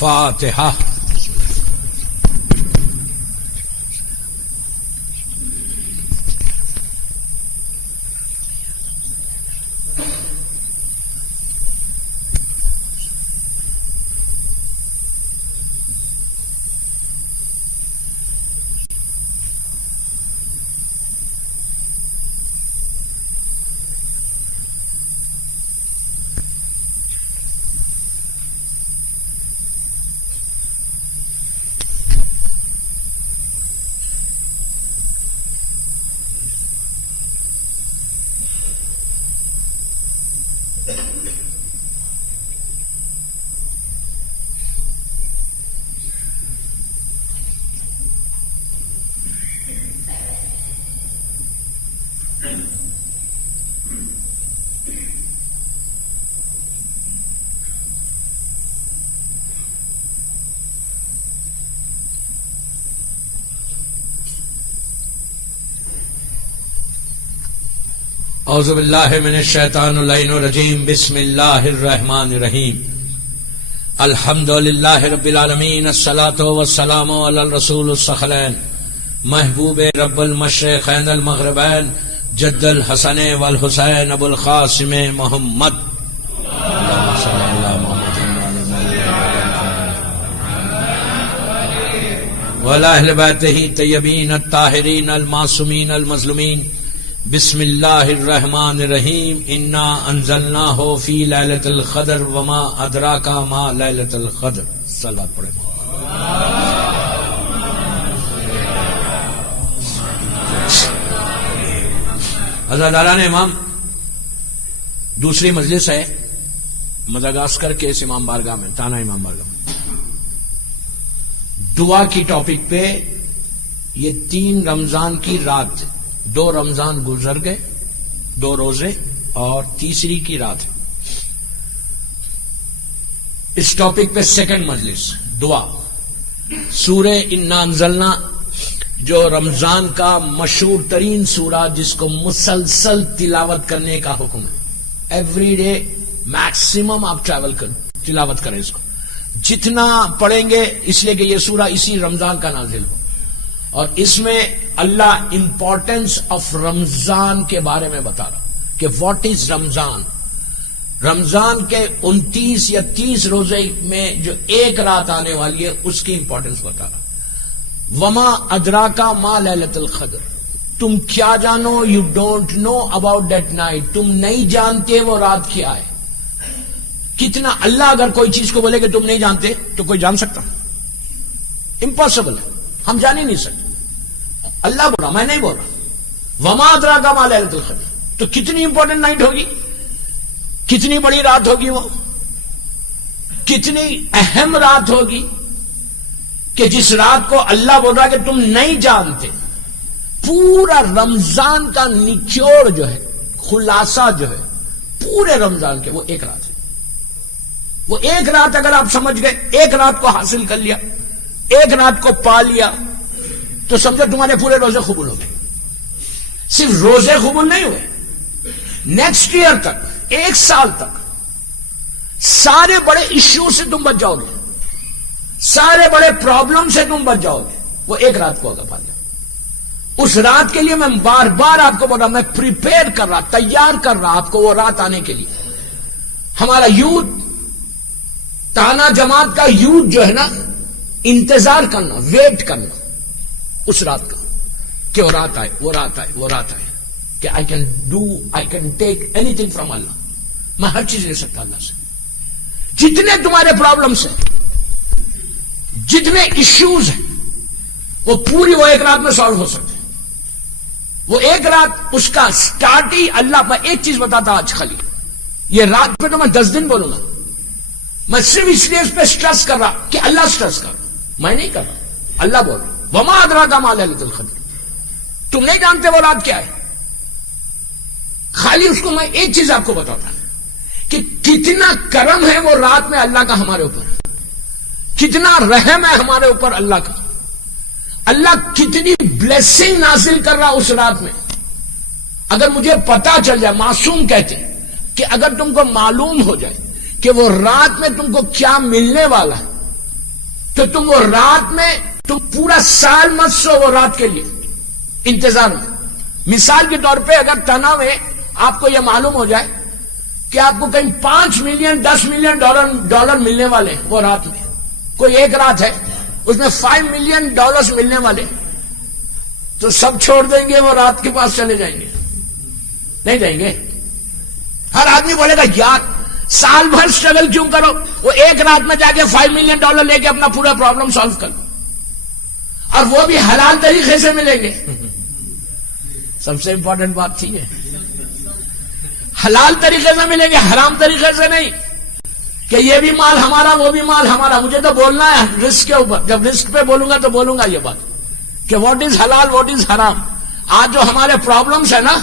فاتحہ. اعوذ باللہ من الشیطان اللعین الرجیم. بسم اللہ الرحمن الرحیم. الحمدللہ رب العالمین. الصلاۃ والسلام علی الرسول الثقلین محبوب رب المشرقین المغربین جد الحسن والحسین ابو القاسم محمد. اللہم صل علی محمد وعلی اہل بیتہ الطیبین الطاہرین المعصومین المظلومین. بسم اللہ الرحمن الرحیم. انا انزلناہ فی لیلۃ القدر وما ادراک ما لیلۃ القدر. صلوات پڑھیں. عزاداران امام، دوسری مجلس ہے مدغاسکر کے اس امام بارگاہ میں، تانا امام بارگاہ میں، دعا کی ٹاپک پہ. یہ 3 رمضان کی رات، 2 رمضان گزر گئے، 2 روزے اور تیسری کی رات. اس ٹاپک پہ سیکنڈ مجلس دعا. سورہ انا انزلنا جو رمضان کا مشہور ترین سورہ، جس کو مسلسل تلاوت کرنے کا حکم ہے. ایوری ڈے میکسیمم آپ تلاوت کریں اس کو، جتنا پڑھیں گے، اس لیے کہ یہ سورہ اسی رمضان کا نازل ہو. اور اس میں اللہ امپورٹنس آف رمضان کے بارے میں بتا رہا کہ واٹ از رمضان. رمضان کے 29 یا 30 روزے میں جو ایک رات آنے والی ہے، اس کی امپورٹنس بتا رہا. وما ادراکا ما لیلۃ القدر. تم کیا جانو؟ You don't know about that night. تم نہیں جانتے وہ رات کیا ہے. کتنا اللہ اگر کوئی چیز کو بولے کہ تم نہیں جانتے تو کوئی جان سکتا؟ امپاسبل ہے، ہم جان ہی نہیں سکتے. اللہ بول رہا، میں نہیں بول رہا. وما ادراکا ما لیلۃ القدر. تو کتنی امپورٹنٹ نائٹ ہوگی، کتنی بڑی رات ہوگی، وہ کتنی اہم رات ہوگی کہ جس رات کو اللہ بول رہا کہ تم نہیں جانتے. پورا رمضان کا نچوڑ جو ہے، خلاصہ جو ہے پورے رمضان کے، وہ ایک رات ہے. وہ ایک رات اگر آپ سمجھ گئے، ایک رات کو حاصل کر لیا، ایک رات کو پا لیا، تو سمجھو تمہارے پورے روزے قبول ہو گئے. صرف روزے قبول نہیں ہوئے، نیکسٹ ایئر تک، 1 سال تک سارے بڑے ایشو سے تم بچ جاؤ گے، سارے بڑے پرابلم سے تم بچ جاؤ گے. وہ ایک رات کو اگر پا لیا. اس رات کے لیے میں بار بار آپ کو بول رہا، میں پریپیئر کر رہا، تیار کر رہا آپ کو وہ رات آنے کے لیے. ہمارا یوتھ، تانا جماعت کا یوتھ جو ہے نا، انتظار کرنا، ویٹ کرنا اس رات کا کہ وہ رات آئے، وہ رات آئے، وہ رات آئے، کہ I can take anything from اللہ. میں ہر چیز لے سکتا اللہ سے. جتنے تمہارے پرابلمس ہیں، جتنے ایشوز ہیں، وہ پوری وہ ایک رات میں سالو ہو سکتے ہیں. وہ ایک رات اس کا سٹارٹ ہی اللہ. میں ایک چیز بتاتا آج خالی، یہ رات پہ تو میں 10 دن بولوں گا. میں صرف اس لیے اس پہ سٹریس کر رہا کہ اللہ سٹریس کر رہا، میں نہیں کر رہا. اللہ بول رہا وما ادراک ما لیلۃ القدر. تم نہیں جانتے وہ رات کیا ہے. خالی اس کو میں ایک چیز آپ کو بتاتا کہ کتنا کرم ہے وہ رات میں اللہ کا ہمارے اوپر، کتنا رحم ہے ہمارے اوپر اللہ کا. اللہ کتنی بلیسنگ نازل کر رہا اس رات میں. اگر مجھے پتا چل جائے، معصوم کہتے ہیں کہ اگر تم کو معلوم ہو جائے کہ وہ رات میں تم کو کیا ملنے والا ہے، تو تم وہ رات میں تم پورا سال مت سو وہ رات کے لیے انتظار میں. مثال کے طور پہ اگر تنہا میں آپ کو یہ معلوم ہو جائے کہ آپ کو کہیں 5 ملین 10 ملین ڈالر ملنے والے وہ رات میں, کوئی ایک رات ہے اس میں 5 ملین ڈالرز ملنے والے, تو سب چھوڑ دیں گے وہ رات کے پاس چلے جائیں گے؟ نہیں جائیں گے. ہر آدمی بولے گا یار سال بھر اسٹرگل کیوں کرو, وہ ایک رات میں جا کے 5 ملین ڈالر لے کے اپنا پورا پرابلم سالو کر لو, اور وہ بھی حلال طریقے سے ملیں گے. سب سے امپورٹنٹ بات تھی ہے حلال طریقے سے ملیں گے, حرام طریقے سے نہیں کہ یہ بھی مال ہمارا وہ بھی مال ہمارا. مجھے تو بولنا ہے رزق کے اوپر, جب رزق پہ بولوں گا تو بولوں گا یہ بات کہ واٹ از حلال واٹ از حرام. آج جو ہمارے پرابلمز ہیں نا,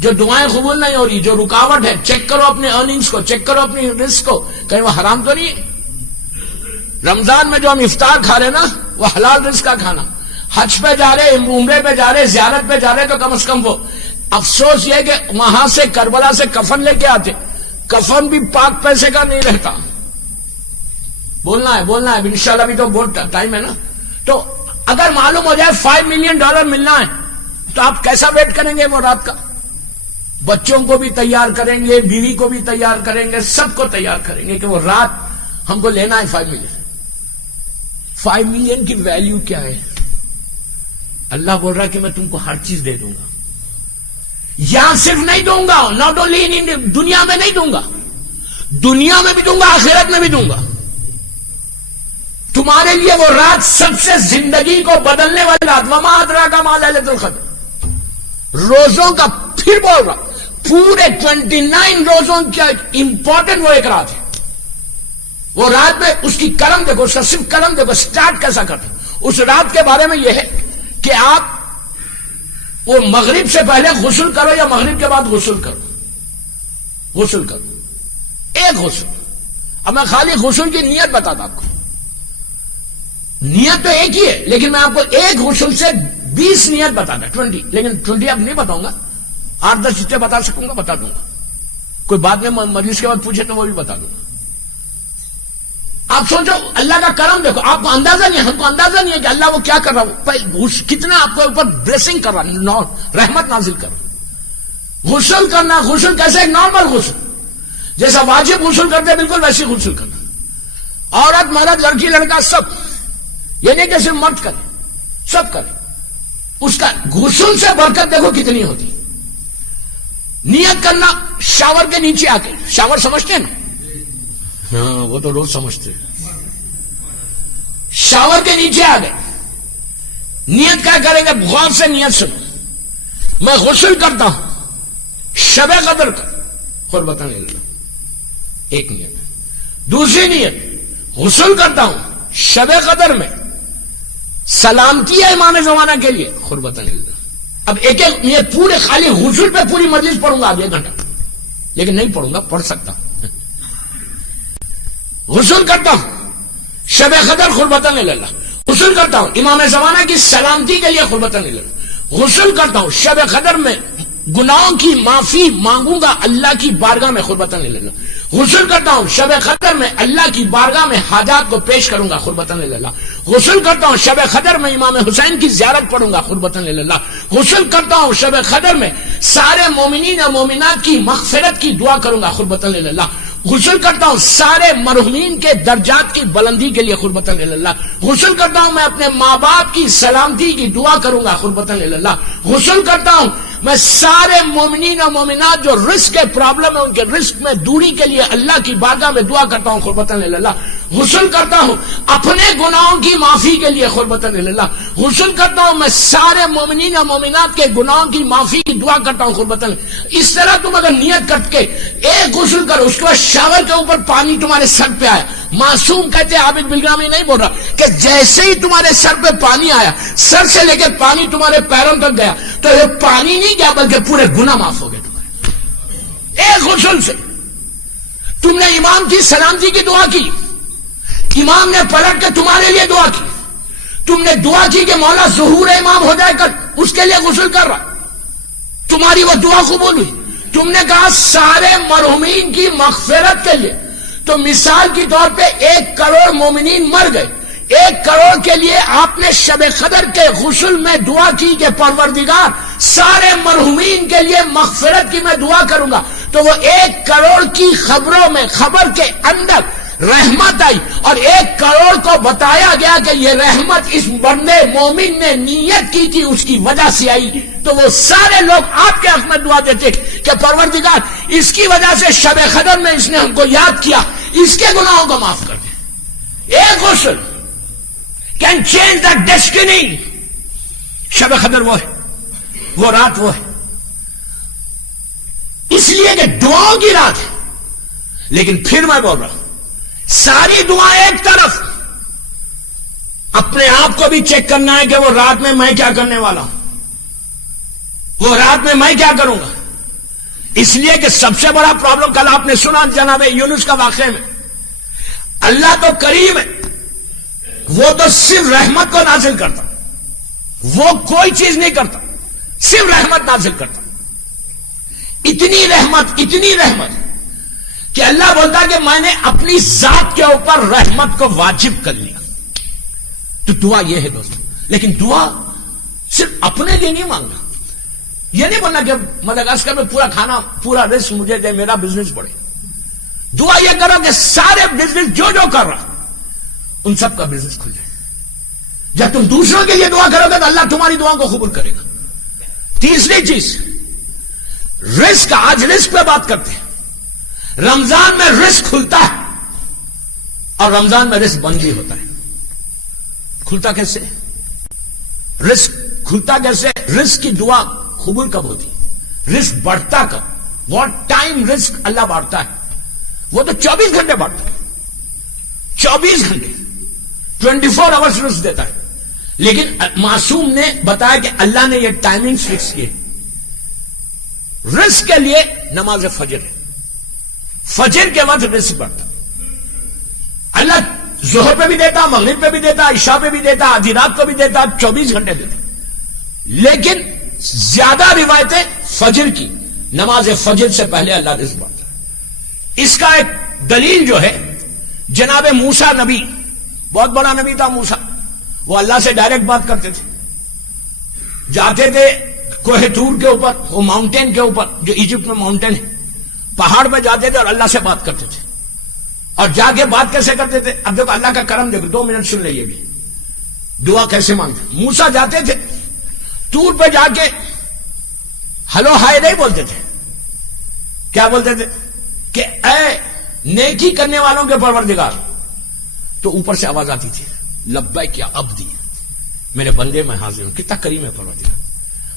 جو دعائیں قبول نہیں ہو رہی, جو رکاوٹ ہے, چیک کرو اپنے ارننگز کو, چیک کرو اپنی رزق کو, کہیں وہ حرام تو نہیں ہے. رمضان میں جو ہم افطار کھا رہے نا وہ حلال رزق کا کھانا. حج پہ جا رہے, عمرے پہ جا رہے, زیارت پہ جا رہے, تو کم از کم وہ افسوس یہ کہ وہاں سے کربلا سے کفن لے کے آتے, کفن بھی پاک پیسے کا نہیں رہتا. بولنا ہے انشاءاللہ بھی تو بہت ٹائم ہے نا. تو اگر معلوم ہو جائے 5 ملین ڈالر ملنا ہے تو آپ کیسا ویٹ کریں گے وہ رات کا؟ بچوں کو بھی تیار کریں گے, بیوی کو بھی تیار کریں گے, سب کو تیار کریں گے کہ وہ رات ہم کو لینا ہے 5 ملین. 5 ملین کی ویلیو کیا ہے؟ اللہ بول رہا کہ میں تم کو ہر چیز دے دوں گا. یہاں صرف نہیں دوں گا, ناٹ اونلی ان دنیا میں نہیں دوں گا, دنیا میں بھی دوں گا, آخرت میں بھی دوں گا. تمہارے لیے وہ رات سب سے زندگی کو بدلنے والی رات. وما ادراک ما لیلۃ القدر, روزوں کا پھر بول رہا, پورے 29 روزوں کا امپورٹنٹ وہ ایک رات ہے. وہ رات میں اس کی کرم دیکھو, اس کا صرف کرم دیکھو, سٹارٹ کیسا کرتے. اس رات کے بارے میں یہ ہے کہ آپ وہ مغرب سے پہلے غسل کرو یا مغرب کے بعد غسل کرو, غسل کرو, ایک غسل. اب میں خالی غسل کی نیت بتاتا آپ کو. نیت تو ایک ہی ہے, لیکن میں آپ کو ایک غسل سے 20 نیت بتاتا, 20, لیکن 20 اب نہیں بتاؤں گا, 8-10 چیزیں بتا سکوں گا, بتا دوں گا. کوئی بعد میں مجلس کے بعد پوچھے تو وہ بھی بتا دوں گا. آپ سوچو اللہ کا کرم دیکھو, آپ کو اندازہ نہیں ہے, ہم کو اندازہ نہیں ہے کہ اللہ وہ کیا کر رہا ہے, کتنا آپ کو اوپر بلیسنگ کر رہا, رحمت نازل کر رہا. غسل کرنا, غسل کیسے, ایک نارمل غسل جیسا واجب غسل کرتے بالکل ویسے غسل کرنا. عورت مرد لڑکی لڑکا سب, یہ نہیں کہ صرف مرد کرے, سب کرے. اس کا غسل سے برکت دیکھو کتنی ہوتی. نیت کرنا شاور کے نیچے آ کے, شاور سمجھتے ہیں نا, ہاں وہ تو روز سمجھتے ہیں. شاور کے نیچے آ گئے, نیت کیا کریں گے, غور سے نیت سنو. میں غسل کرتا ہوں شب قدر کا قربتاً اللہ, ایک نیت. دوسری نیت, غسل کرتا ہوں شب قدر میں سلامتی ہے امام زمانہ کے لیے قربتاً اللہ. اب ایک ایک نیت پورے خالی غسل پہ پوری مجلس پڑھوں گا آدھے گھنٹہ, لیکن نہیں پڑھوں گا, پڑھ سکتا ہوں. غسل کرتا ہوں شب قدر قربتاً اللہ, غسل کرتا ہوں امام زمانہ کی سلامتی کے لیے قربتاً اللہ, غسل کرتا ہوں شب قدر میں گناہوں کی معافی مانگوں گا اللہ کی بارگاہ میں قربتاً اللہ, غسل کرتا ہوں شب قدر میں اللہ کی بارگاہ میں حاجات کو پیش کروں گا قربتاً اللہ, غسل کرتا ہوں شب قدر میں امام حسین کی زیارت پڑھوں گا قربتاً اللہ, غسل کرتا ہوں شب قدر میں سارے مومنین و مومنات کی مغفرت کی دعا کروں گا قربتاً اللہ, غسل کرتا ہوں سارے مرحومین کے درجات کی بلندی کے لیے قربتاً اللہ, غسل کرتا ہوں میں اپنے ماں باپ کی سلامتی کی دعا کروں گا قربتاً اللہ, غسل کرتا ہوں میں سارے مومنین و مومنات جو رزق کے پرابلم ہے ان کے رزق میں دوری کے لیے اللہ کی بارگاہ میں دعا کرتا ہوں قربتاً اللہ, غسل کرتا ہوں اپنے گناہوں کی معافی کے لیے قربتاً اللہ, غسل کرتا ہوں میں سارے مومنین و مومنات کے گناہوں کی معافی کی دعا کرتا ہوں قربتاً اللہ. اس طرح تم اگر نیت کر کے ایک غسل کرو, اس کے بعد شاور کے اوپر پانی تمہارے سر پہ آیا, معصوم کہتے ہیں, عابد بلگامی نہیں بول رہا, کہ جیسے ہی تمہارے سر پہ پانی آیا, سر سے لے کے پانی تمہارے پیروں تک گیا, تو یہ پانی نہیں گیا بلکہ پورے گناہ معاف ہو گئے تمہارے. ایک غسل سے تم نے امام کی سلامتی کی دعا کی, امام نے پلٹ کے تمہارے لیے دعا کی, تم نے دعا کی کہ مولا ظہور امام ہو جائے کر, اس کے لیے غسل کر رہا, تمہاری وہ دعا قبول ہوئی. تم نے کہا سارے مرحومین کی مغفرت کے لیے, تو مثال کے طور پہ 1 کروڑ مومنین مر گئے, 1 کروڑ کے لیے آپ نے شب قدر کے غسل میں دعا کی کہ پروردگار سارے مرحومین کے لیے مغفرت کی میں دعا کروں گا، تو وہ 1 کروڑ کی خبروں میں خبر کے اندر رحمت آئی، اور 1 کروڑ کو بتایا گیا کہ یہ رحمت اس بندے مومن نے نیت کی تھی اس کی وجہ سے آئی، تو وہ سارے لوگ آپ کے حق میں دعا دیتے کہ پروردگار اس کی وجہ سے شب قدر میں اس نے ہم کو یاد کیا، اس کے گناہوں کو معاف کر دے۔ ایک غسل کین چینج دا ڈیسٹینی۔ شب قدر وہ ہے، وہ رات وہ ہے، اس لیے کہ دعاؤں کی رات ہے۔ لیکن پھر میں بول رہا ہوں، ساری دعائیں ایک طرف، اپنے آپ کو بھی چیک کرنا ہے کہ وہ رات میں کیا کرنے والا ہوں، وہ رات میں کیا کروں گا۔ اس لیے کہ سب سے بڑا پرابلم کل آپ نے سنا جناب یونس کا واقعہ میں، اللہ تو کریم ہے، وہ تو صرف رحمت کو نازل کرتا، وہ کوئی چیز نہیں کرتا، صرف رحمت نازل کرتا۔ اتنی رحمت کہ اللہ بولتا کہ میں نے اپنی ذات کے اوپر رحمت کو واجب کر لیا۔ تو دعا یہ ہے دوستو، لیکن دعا صرف اپنے لیے نہیں مانگنا، یہ نہیں بولنا کہ مدغاسکر میں پورا کھانا پورا رزق مجھے دے، میرا بزنس بڑھے۔ دعا یہ کرو کہ سارے بزنس جو کر رہا ان سب کا بزنس کھل جائے۔ جب تم دوسروں کے لیے دعا کرو گے تو اللہ تمہاری دعا کو قبول کرے گا۔ تیسری چیز، رزق، آج رزق پہ بات کرتے ہیں۔ رمضان میں رزق کھلتا ہے اور رمضان میں رزق بند بھی ہوتا ہے۔ کھلتا کیسے؟ رزق کھلتا کیسے؟ رزق کی دعا قبول کب ہوتی؟ رزق بڑھتا کب؟ واٹ ٹائم رزق اللہ بڑھتا ہے؟ وہ تو 24 گھنٹے بڑھتا ہے، 24 گھنٹے 24 آورز رزق دیتا ہے۔ لیکن معصوم نے بتایا کہ اللہ نے یہ ٹائمنگ فکس کی، رزق کے لیے نماز فجر ہے، فجر کے وقت رزق بڑھتا۔ اللہ ظہر پہ بھی دیتا، مغرب پہ بھی دیتا، عشاء پہ بھی دیتا، آدھی رات کو بھی دیتا، 24 گھنٹے دیتا۔ لیکن زیادہ روایتیں فجر کی، نماز فجر سے پہلے اللہ رزق بڑھتا ہے۔ اس کا ایک دلیل جو ہے، جناب موسیٰ نبی، بہت بڑا نبی تھا موسیٰ، وہ اللہ سے ڈائریکٹ بات کرتے تھے، جاتے تھے کوہ طور کے اوپر، وہ ماؤنٹین کے اوپر جو ایجپٹ میں ماؤنٹین ہے، پہاڑ پہ جاتے تھے اور اللہ سے بات کرتے تھے۔ اور جا کے بات کیسے کرتے تھے؟ اب دیکھو اللہ کا کرم دیکھو، 2 منٹ سن لئیے بھی، دعا کیسے مانگتے۔ موسیٰ جاتے تھے طور پہ، جا کے ہلو ہائے نہیں بولتے تھے، کیا بولتے تھے کہ اے نیکی کرنے والوں کے پروردگار، تو اوپر سے آواز آتی تھی لبیک یا عبدی، میرے بندے میں حاضر ہوں۔ کتنا کریم ہے پروردگار۔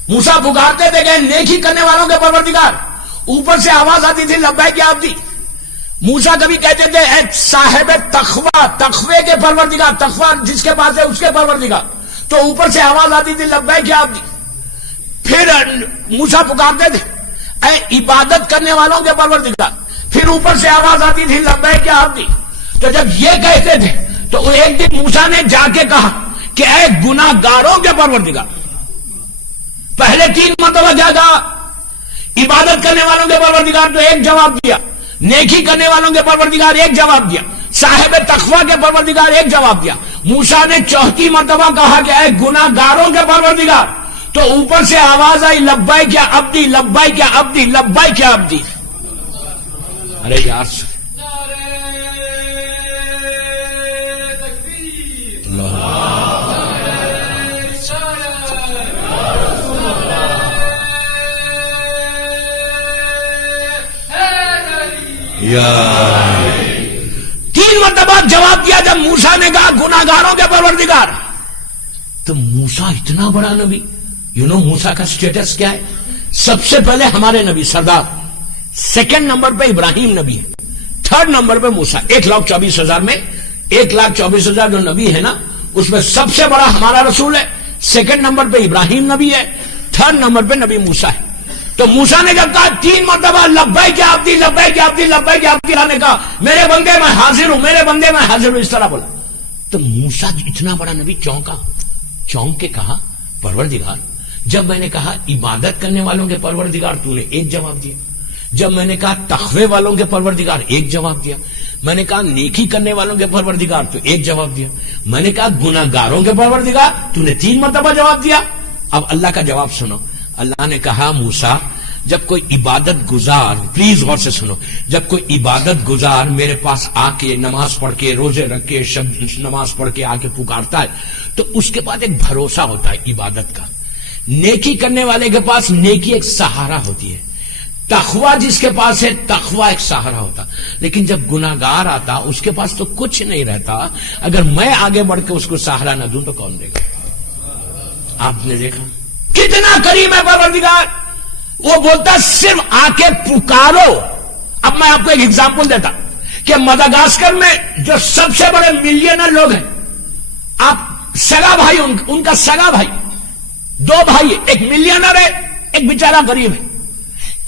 موسیٰ پکارتے تھے کہ نیکی کرنے والوں کے پروردگار، اوپر سے آواز آتی تھی لبیک یا عبدی۔ موسیٰ کبھی کہتے تھے اے صاحب تقوی، تقوی کے پروردگار، تقوی جس کے پاس ہے اس کے پروردگار، تو اوپر سے آواز آتی تھی لبیک یا عبدی۔ پھر موسیٰ پکارتے تھے اے عبادت کرنے والوں کے پروردگار، پھر اوپر سے آواز آتی تھی لبیک یا عبدی۔ تو جب یہ کہتے تھے تو ایک دن موسیٰ نے جا کے کہا کہ اے گناہ گاروں کے پروردگار۔ پہلے 3 مرتبہ کیا کہا؟ عبادت کرنے والوں کے پروردگار، تو ایک جواب دیا، نیکی کرنے والوں کے پروردگار ایک جواب دیا، صاحب تقوی کے پروردگار ایک جواب دیا۔ موسیٰ نے 4تھی مرتبہ کہا کہ اے گناہ گاروں کے پروردگار، تو اوپر سے آواز آئی لبیک یا عبدی، لبیک یا عبدی، لبیک یا عبدی۔ ارے یار تین مرتبہ جواب دیا جب موسیٰ نے کہا گناہگاروں کے پروردگار۔ تو موسیٰ اتنا بڑا نبی، موسیٰ کا سٹیٹس کیا ہے؟ سب سے پہلے ہمارے نبی سردار، 2nd نمبر پہ ابراہیم نبی ہے، 3rd نمبر پہ موسیٰ۔ 1,24,000 میں 1,24,000 جو نبی ہے نا، اس میں سب سے بڑا ہمارا رسول ہے، 2nd نمبر پہ ابراہیم نبی ہے، 3rd نمبر پہ نبی موسیٰ ہے۔ تو موسیٰ نے جب کہا 3 مرتبہ لبیک یا عبدی، لبیک یا عبدی، لبیک یا عبدی، اللہ نے کہا میرے بندے میں حاضر ہوں، میرے بندے میں حاضر ہوں، اس طرح بولا۔ تو موسیٰ اتنا بڑا نبی چونک کے کہا پروردگار، جب میں نے کہا عبادت کرنے والوں کے پروردگار، تو نے ایک جواب دیا، جب میں نے کہا تقوی والوں کے پروردگار ایک جواب دیا، میں نے کہا نیکی کرنے والوں کے پروردگار، تو ایک جواب دیا. میں نے کہا گناہگاروں کے پروردگار، تو نے 3 مرتبہ جواب دیا. اب اللہ کا جواب سنو. اللہ نے کہا موسیٰ، جب کوئی عبادت گزار، پلیز غور سے سنو، جب کوئی عبادت گزار میرے پاس آ کے نماز پڑھ کے روزے رکھ کے نماز پڑھ کے آ کے پکارتا ہے تو اس کے بعد ایک بھروسہ ہوتا ہے عبادت کا. نیکی کرنے والے کے پاس نیکی ایک سہارا ہوتی ہے. تقوی جس کے پاس ہے تقوی ایک سہارا ہوتا. لیکن جب گناہگار آتا اس کے پاس تو کچھ نہیں رہتا. اگر میں آگے بڑھ کے اس کو سہارا نہ دوں تو کون دے گا؟ آپ نے دیکھا کتنا کریم ہے پروردگار. وہ بولتا صرف آ کے پکارو. اب میں آپ کو ایک ایگزامپل دیتا کہ مداگاسکر میں جو سب سے بڑے ملینر لوگ ہیں، آپ سگا بھائی، ان کا سگا بھائی، 2 بھائی، ایک ملینر ہے ایک بیچارہ غریب ہے.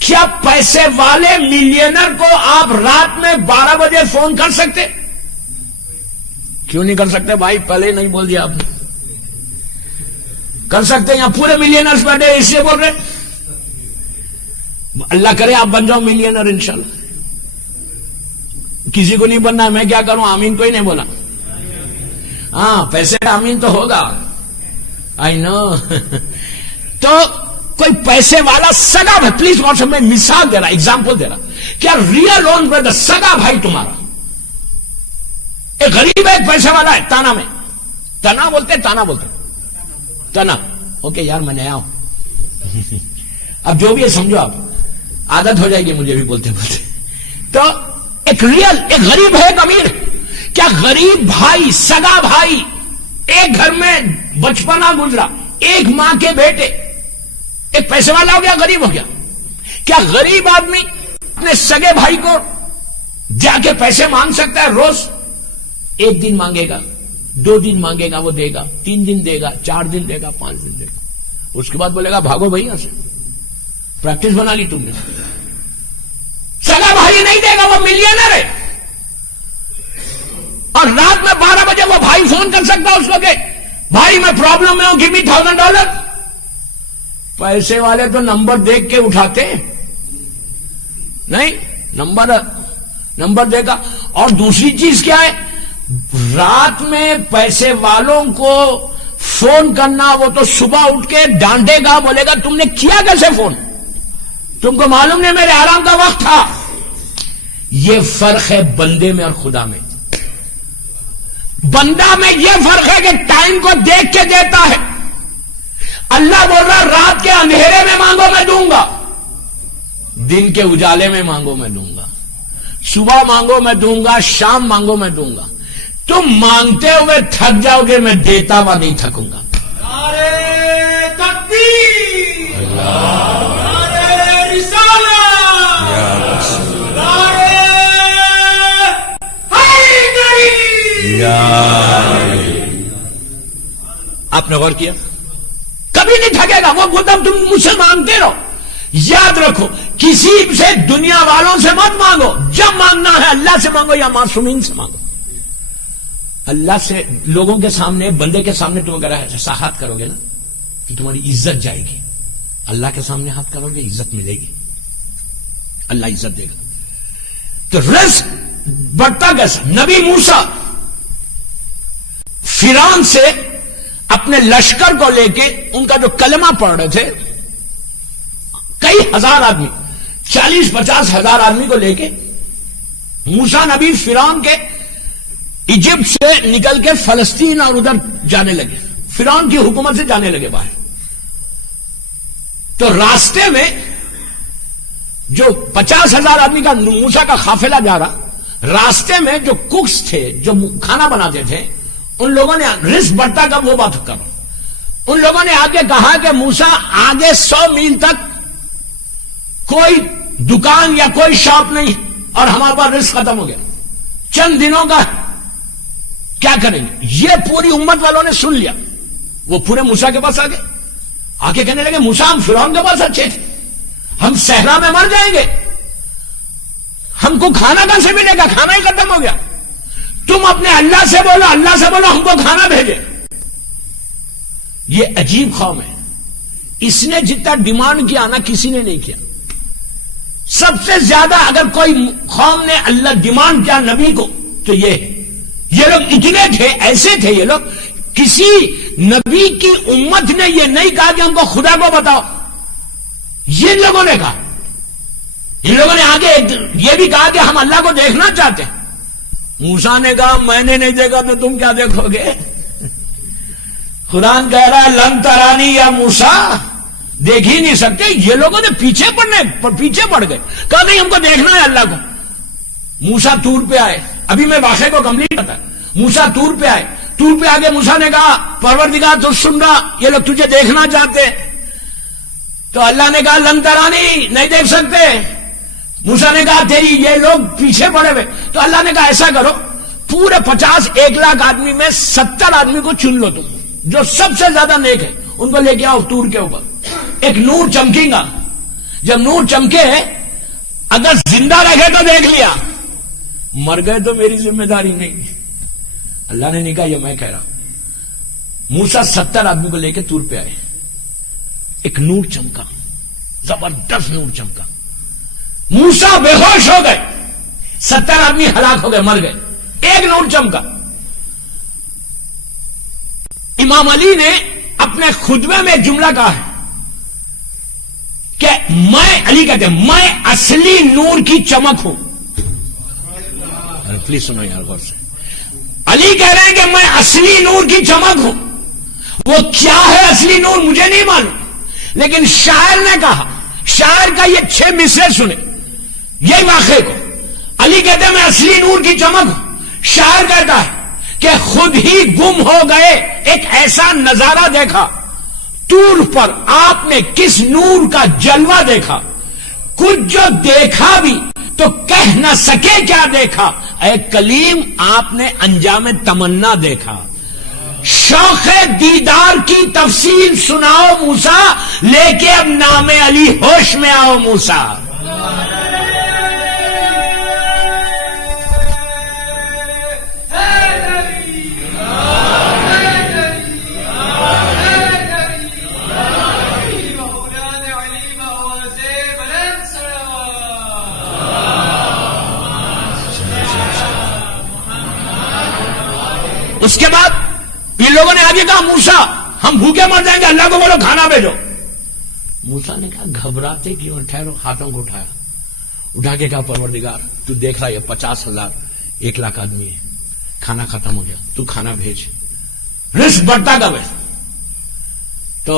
کیا پیسے والے ملینر کو آپ رات میں 12 بجے فون کر سکتے؟ کیوں نہیں کر سکتے بھائی؟ پہلے نہیں بول دیا آپ نے. کر سکتے ہیں. یہاں پورے ملینرز بیٹھے اس لیے بول رہے. اللہ کرے آپ بن جاؤ ملینر انشاءاللہ. کسی کو نہیں بننا ہے، میں کیا کروں؟ آمین کوئی نہیں بولا. ہاں پیسے آمین تو ہوگا، آئی نو. تو کوئی پیسے والا سگا بھائی، پلیز غور سے میں مثال دے رہا، ایگزامپل دے رہا. کیا ریئل اون بردر سگا بھائی تمہارا ایک غریب ہے ایک پیسے والا ہے، تانا میں، تنا بولتے تنا. اوکے یار میں نیا ہوں. اب جو بھی ہے سمجھو، آپ عادت ہو جائے گی مجھے بھی بولتے بولتے. تو ایک غریب ہے ایک امیر. کیا غریب بھائی، سگا بھائی، ایک گھر میں بچپنا گزرا، ایک ماں کے بیٹے، ایک پیسے والا ہو گیا غریب ہو گیا. کیا غریب آدمی اپنے سگے بھائی کو جا کے پیسے مانگ سکتا ہے روز؟ 1 دن مانگے گا، 2 دن مانگے گا وہ دے گا، 3 دن دے گا، 4 دن دے گا، 5 دن دے گا. اس کے بعد بولے گا بھاگو بھائی یہاں سے، پریکٹس بنا لی تم نے. سگا بھائی نہیں دے گا، وہ ملینر ہے. اور رات میں 12 بجے وہ بھائی فون کر سکتا اس کو کہ بھائی میں پرابلم میں ہوں، گیو می $1000. پیسے والے تو نمبر دیکھ کے اٹھاتے نہیں، نمبر دے گا. اور دوسری چیز کیا ہے، رات میں پیسے والوں کو فون کرنا، وہ تو صبح اٹھ کے ڈانٹے گا، بولے گا تم نے کیا کیسے فون، تم کو معلوم نہیں میرے آرام کا وقت تھا. یہ فرق ہے بندے میں اور خدا میں. بندہ میں یہ فرق ہے کہ ٹائم کو دیکھ کے دیتا ہے. اللہ بول رہا رات کے اندھیرے میں مانگو میں دوں گا، دن کے اجالے میں مانگو میں دوں گا، صبح مانگو میں دوں گا، شام مانگو میں دوں گا. تم مانگتے ہوئے تھک جاؤ گے، میں دیتا ہوا نہیں تھکوں گا. نعرے تکبیر، نعرے رسالت، نعرے حیدری. آپ نے غور کیا؟ کبھی نہیں تھکے گا وہ. مطلب تم مجھ سے مانگتے رہو. یاد رکھو کسی سے دنیا والوں سے مت مانگو. جب مانگنا ہے اللہ سے مانگو یا معصومین سے مانگو. اللہ سے لوگوں کے سامنے، بندے کے سامنے تم اگر ایسا ہاتھ کرو گے نا کہ تمہاری عزت جائے گی. اللہ کے سامنے ہاتھ کرو گے عزت ملے گی، اللہ عزت دے گا. تو رزق بڑھتا کیسا؟ نبی موسیٰ فرعون سے اپنے لشکر کو لے کے، ان کا جو کلمہ پڑھ رہے تھے، کئی ہزار آدمی، 40-50 ہزار آدمی کو لے کے موسیٰ نبی فرعون کے ایجپٹ سے نکل کے فلسطین اور ادھر جانے لگے، فرعون کی حکومت سے جانے لگے باہر. تو راستے میں جو 50,000 آدمی کا موسیٰ کا قافلہ جا رہا، راستے میں جو ککس تھے جو کھانا بناتے تھے، ان لوگوں نے رزق بڑھتا کا وہ بات کرو، ان لوگوں نے آگے کہا کہ موسیٰ آگے 100 میل تک کوئی دکان یا کوئی شاپ نہیں اور ہمارے پاس رزق ختم ہو گیا، چند دنوں کا کیا کریں گے. یہ پوری امت والوں نے سن لیا. وہ پورے موسیٰ کے پاس آگے کہنے لگے موسیٰ ہم فرعون کے پاس اچھے تھے، ہم صحرا میں مر جائیں گے، ہم کو کھانا کہاں سے ملے گا، کھانا ہی ختم ہو گیا. تم اپنے اللہ سے بولو ہم کو کھانا بھیجے. یہ عجیب قوم ہے. اس نے جتنا ڈیمانڈ کیا نا کسی نے نہیں کیا. سب سے زیادہ اگر کوئی قوم نے اللہ ڈیمانڈ کیا نبی کو تو یہ لوگ اتنے تھے، ایسے تھے یہ لوگ، کسی نبی کی امت نے یہ نہیں کہا کہ ہم کو خدا کو بتاؤ، یہ لوگوں نے کہا. ان لوگوں نے آگے یہ بھی کہا کہ ہم اللہ کو دیکھنا چاہتے ہیں. موسیٰ نے کہا میں نے نہیں دیکھا تو تم کیا دیکھو گے؟ قرآن کہہ رہا ہے لن ترانی یا موسیٰ، دیکھ ہی نہیں سکتے. یہ لوگوں نے پیچھے پڑ گئے، کہا نہیں ہم کو دیکھنا ہے اللہ کو. موسیٰ طور پہ آئے، ابھی میں واقعے کو کمپلیٹ کرتا. موسیٰ طور پہ آئے، طور پہ آگے موسیٰ نے کہا پروردگار تو سن رہا، یہ لوگ تجھے دیکھنا چاہتے. تو اللہ نے کہا لن ترانی، نہیں دیکھ سکتے. موسیٰ نے کہا تیری یہ لوگ پیچھے پڑے ہوئے. تو اللہ نے کہا ایسا کرو، پورے 50-1 لاکھ آدمی میں 70 آدمی کو چن لو، تم جو سب سے زیادہ نیک ہے ان کو لے کے آؤ طور کے اوپر. ایک نور چمکے گا، جب نور چمکے اگر زندہ رہے تو دیکھ لیا، مر گئے تو میری ذمہ داری نہیں. اللہ نے نہیں کہا یہ میں کہہ رہا ہوں. موسیٰ 70 آدمی کو لے کے طور پہ آئے، ایک نور چمکا، زبردست نور چمکا. موسیٰ بے ہوش ہو گئے، 70 آدمی ہلاک ہو گئے، مر گئے. ایک نور چمکا. امام علی نے اپنے خطبے میں ایک جملہ کہا ہے کہ میں، علی کہتے ہیں میں اصلی نور کی چمک ہوں. پلیز سنو یار غور سے. علی کہہ رہے ہیں کہ میں اصلی نور کی چمک ہوں. وہ کیا ہے اصلی نور مجھے نہیں معلوم، لیکن شاعر نے کہا، شاعر کا یہ 6 مصرے سنے یہ واقعے کو. علی کہتے ہیں میں اصلی نور کی چمک ہوں. شاعر کہتا ہے کہ خود ہی گم ہو گئے، ایک ایسا نظارہ دیکھا طور پر، آپ نے کس نور کا جلوہ دیکھا، کچھ جو دیکھا بھی تو کہہ نہ سکے کیا دیکھا، اے کلیم آپ نے انجام تمنا دیکھا. شوق دیدار کی تفصیل سناؤ موسیٰ، لے کے اب نام علی ہوش میں آؤ موسیٰ. اس کے بعد ان لوگوں نے آگے کہا موسیٰ ہم بھوکے مر جائیں گے، اللہ کو بولو کھانا بھیجو. موسیٰ نے کہا گھبراتے کیوں، ٹھہرو. ہاتھوں کو اٹھایا، اٹھا کے کہا پروردگار تو دیکھ رہا ہے 50,000 1 لاکھ آدمی ہے، کھانا ختم ہو گیا، تو کھانا بھیج. رزق بڑھتا کب ہے؟ تو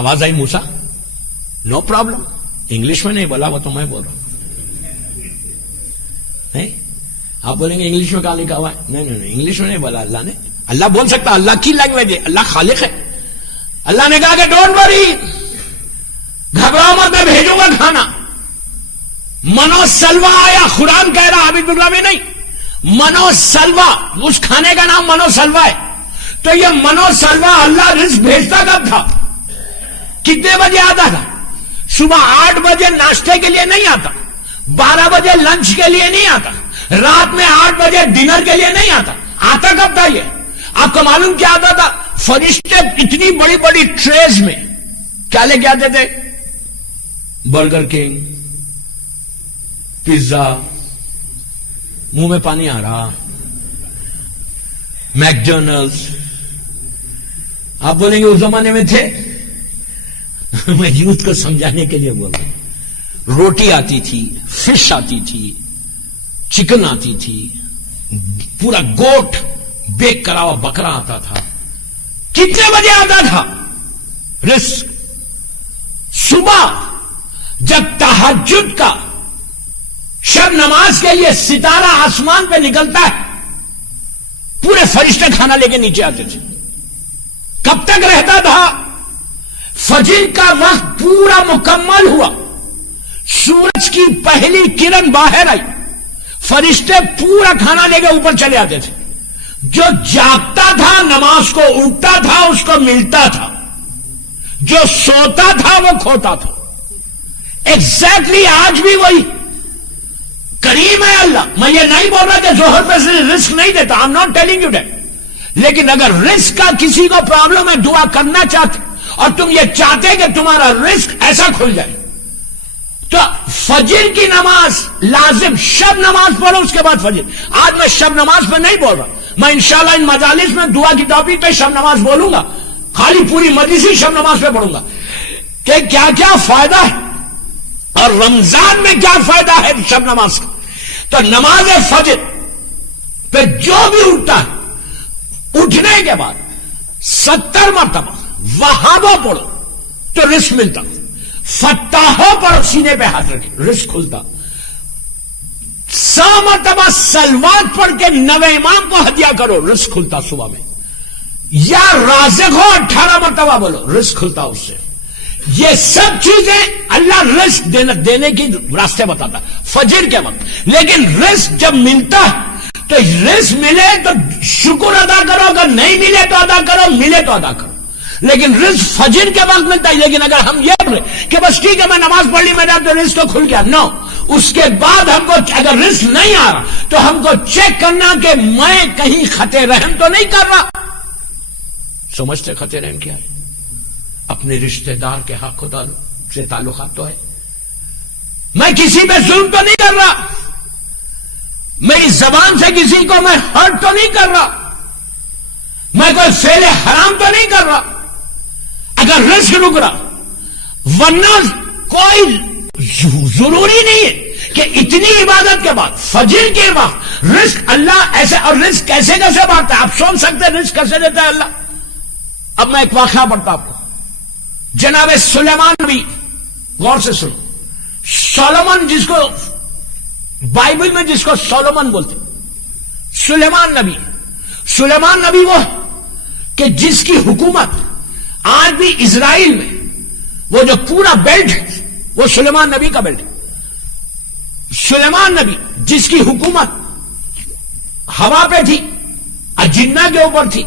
آواز آئی موسیٰ نو پرابلم. انگلش میں نہیں بولا، وہ تو میں بول رہا ہوں. نہیں آپ بولیں گے انگلش میں کہا لکھا ہوا ہے؟ نہیں انگلش میں نہیں بولا اللہ نے. اللہ بول سکتا، اللہ کی لینگویج ہے، اللہ خالق ہے. اللہ نے کہا کہ ڈونٹ وری، گھبراؤ مت، میں بھیجوں گا کھانا. منو سلوا آیا. قرآن کہہ رہا عابد بگلا میں نہیں، منو سلوا، اس کھانے کا نام منو سلوا ہے. تو یہ منو سلوا اللہ رزق بھیجتا کب تھا؟ کتنے بجے آتا تھا؟ صبح 8 بجے ناشتے کے لیے نہیں آتا، 12 بجے لنچ کے لیے نہیں آتا، رات میں 8 بجے ڈنر کے لیے نہیں آتا. آتا کب تھا یہ؟ آپ کو معلوم کیا آتا تھا؟ فرشتے اتنی بڑی بڑی ٹریز میں کیا لے کے آتے تھے؟ برگر کنگ، پیزا، منہ میں پانی آ رہا، میکڈونلڈز. آپ بولیں گے اس زمانے میں تھے؟ میں یوتھ کو سمجھانے کے لیے بول رہا ہوں. روٹی آتی تھی، فش آتی تھی، چکن آتی تھی، پورا گوٹ بیک کرا ہوا بکرا آتا تھا. کتنے بجے آتا تھا رزق؟ صبح جب تہجد کا شب نماز کے لیے ستارہ آسمان پہ نکلتا ہے، پورے فرشتے کھانا لے کے نیچے آتے تھے. کب تک رہتا تھا؟ فجر کا وقت پورا مکمل ہوا، سورج کی پہلی کرن باہر آئی، فرشتے پورا کھانا لے کے اوپر چلے آتے تھے. جو جاگتا تھا نماز کو اٹھتا تھا، اس کو ملتا تھا. جو سوتا تھا وہ کھوتا تھا. ایگزیکٹلی آج بھی وہی کریم ہے اللہ. میں یہ نہیں بول رہا کہ ظہر پہ سے رزق نہیں دیتا، I'm not telling you that. لیکن اگر رزق کا کسی کو پرابلم ہے، دعا کرنا چاہتے اور تم یہ چاہتے کہ تمہارا رزق ایسا کھل جائے، تو فجر کی نماز لازم، شب نماز پڑھو اس کے بعد فجر. آج میں شب نماز پہ نہیں بول رہا، میں انشاءاللہ ان مجالس میں دعا کی توفیق پہ شب نماز بولوں گا، خالی پوری مجلس ہی شب نماز پہ پڑھوں گا کہ کیا کیا فائدہ ہے اور رمضان میں کیا فائدہ ہے شب نماز کا. تو نماز فجر پہ جو بھی اٹھتا ہے، اٹھنے کے بعد 70 مرتبہ وہابہ پڑھو تو رزق ملتا، فتاحوں پڑھو سینے پہ ہاتھ رکھے رزق کھلتا، 100 مرتبہ سلوات پڑھ کے 9 امام کو ہدیہ کرو رزق کھلتا صبح میں، یا رازق ہو 18 مرتبہ بولو رزق کھلتا اس سے. یہ سب چیزیں اللہ رزق دینے کی راستے بتاتا فجر کے وقت. لیکن رزق جب ملتا ہے تو رزق ملے تو شکر ادا کرو، اگر نہیں ملے تو ادا کرو، ملے تو ادا کرو. لیکن رزق فجر کے وقت ملتا ہے. لیکن اگر ہم یہ بولے کہ بس ٹھیک ہے میں نماز پڑھ لی میرا تو رزق تو کھل گیا، نو. اس کے بعد ہم کو اگر رزق نہیں آ رہا تو ہم کو چیک کرنا کہ میں کہیں خط رحم تو نہیں کر رہا. سمجھتے خط رحم کیا ہے؟ اپنے رشتہ دار کے حق خدا سے تعلقات تو ہے. میں کسی پہ ظلم تو نہیں کر رہا، میری زبان سے کسی کو میں ہرٹ تو نہیں کر رہا، میں کوئی فعل حرام تو نہیں کر رہا. اگر رزق رک رہا، ورنہ کوئی ضروری نہیں ہے کہ اتنی عبادت کے بعد فجر کے وقت رزق اللہ ایسے، اور رزق کیسے کیسے بانٹتا ہے آپ سوچ سکتے ہیں رزق کیسے دیتا ہے اللہ. اب میں ایک واقعہ پڑھتا آپ کو. جناب سلیمان نبی، غور سے سنو، سولومن جس کو بائبل میں جس کو سولومن بولتے، سلیمان نبی وہ کہ جس کی حکومت آج بھی اسرائیل میں وہ جو پورا بیلٹ ہے وہ سلیمان نبی کا بیلٹ ہے. سلیمان نبی جس کی حکومت ہوا پہ تھی، اجنہ کے اوپر تھی،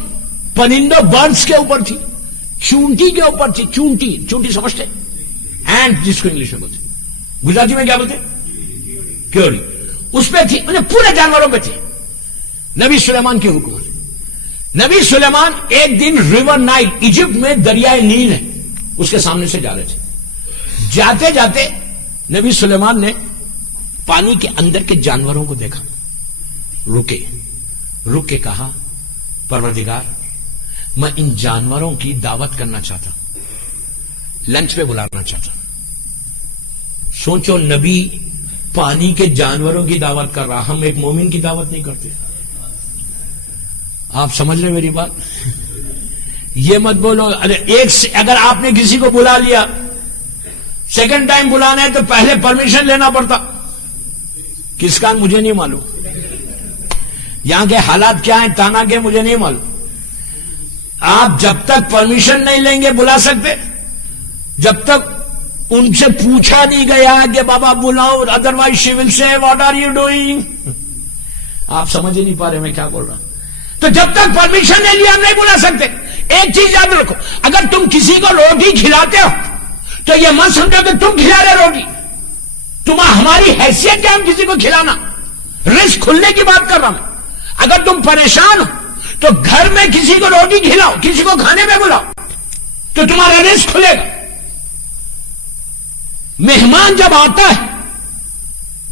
پرندوں برڈز کے اوپر تھی، چونٹی کے اوپر تھی. چونٹی سمجھتے؟ اینٹ جس کو انگلش میں بولتے، گجراتی میں کیا بولتے؟ کیوری. اس پہ تھی، پورے جانوروں پہ تھی نبی سلیمان کی حکومت. نبی سلیمان ایک دن ریور نائل، ایجپٹ میں دریائے نیل ہے، اس کے سامنے سے جا رہے تھے. جاتے جاتے نبی سلیمان نے پانی کے اندر کے جانوروں کو دیکھا، رک کے کہا پروردگار میں ان جانوروں کی دعوت کرنا چاہتا ہوں، لنچ پہ بلانا چاہتا ہوں. سوچو نبی پانی کے جانوروں کی دعوت کر رہا، ہم ایک مومن کی دعوت نہیں کرتے. آپ سمجھ رہے میری بات؟ یہ مت بولو اگر آپ نے کسی کو بلا لیا، سیکنڈ ٹائم بلانا ہے تو پہلے پرمیشن لینا پڑتا. کس کا مجھے نہیں معلوم، یہاں کے حالات کیا ہیں تانا کے مجھے نہیں معلوم. آپ جب تک پرمیشن نہیں لیں گے بلا سکتے، جب تک ان سے پوچھا نہیں گیا کہ بابا بلاؤ، ادروائز شی ول سے واٹ آر یو ڈوئنگ. آپ سمجھ ہی نہیں پا رہے میں کیا بول رہا ہوں. تو جب تک پرمیشن نہیں لیا ہم نہیں بلا سکتے. ایک چیز یاد رکھو، اگر تم کسی کو روٹی کھلاتے ہو تو یہ مت سمجھو کہ تم کھلا رہے روٹی، ہماری حیثیت کیا ہم کسی کو کھلانا. رزق کھلنے کی بات کر رہا ہوں. اگر تم پریشان ہو تو گھر میں کسی کو روٹی کھلاؤ، کسی کو کھانے میں بلاؤ تو تمہارا رزق کھلے گا. مہمان جب آتا ہے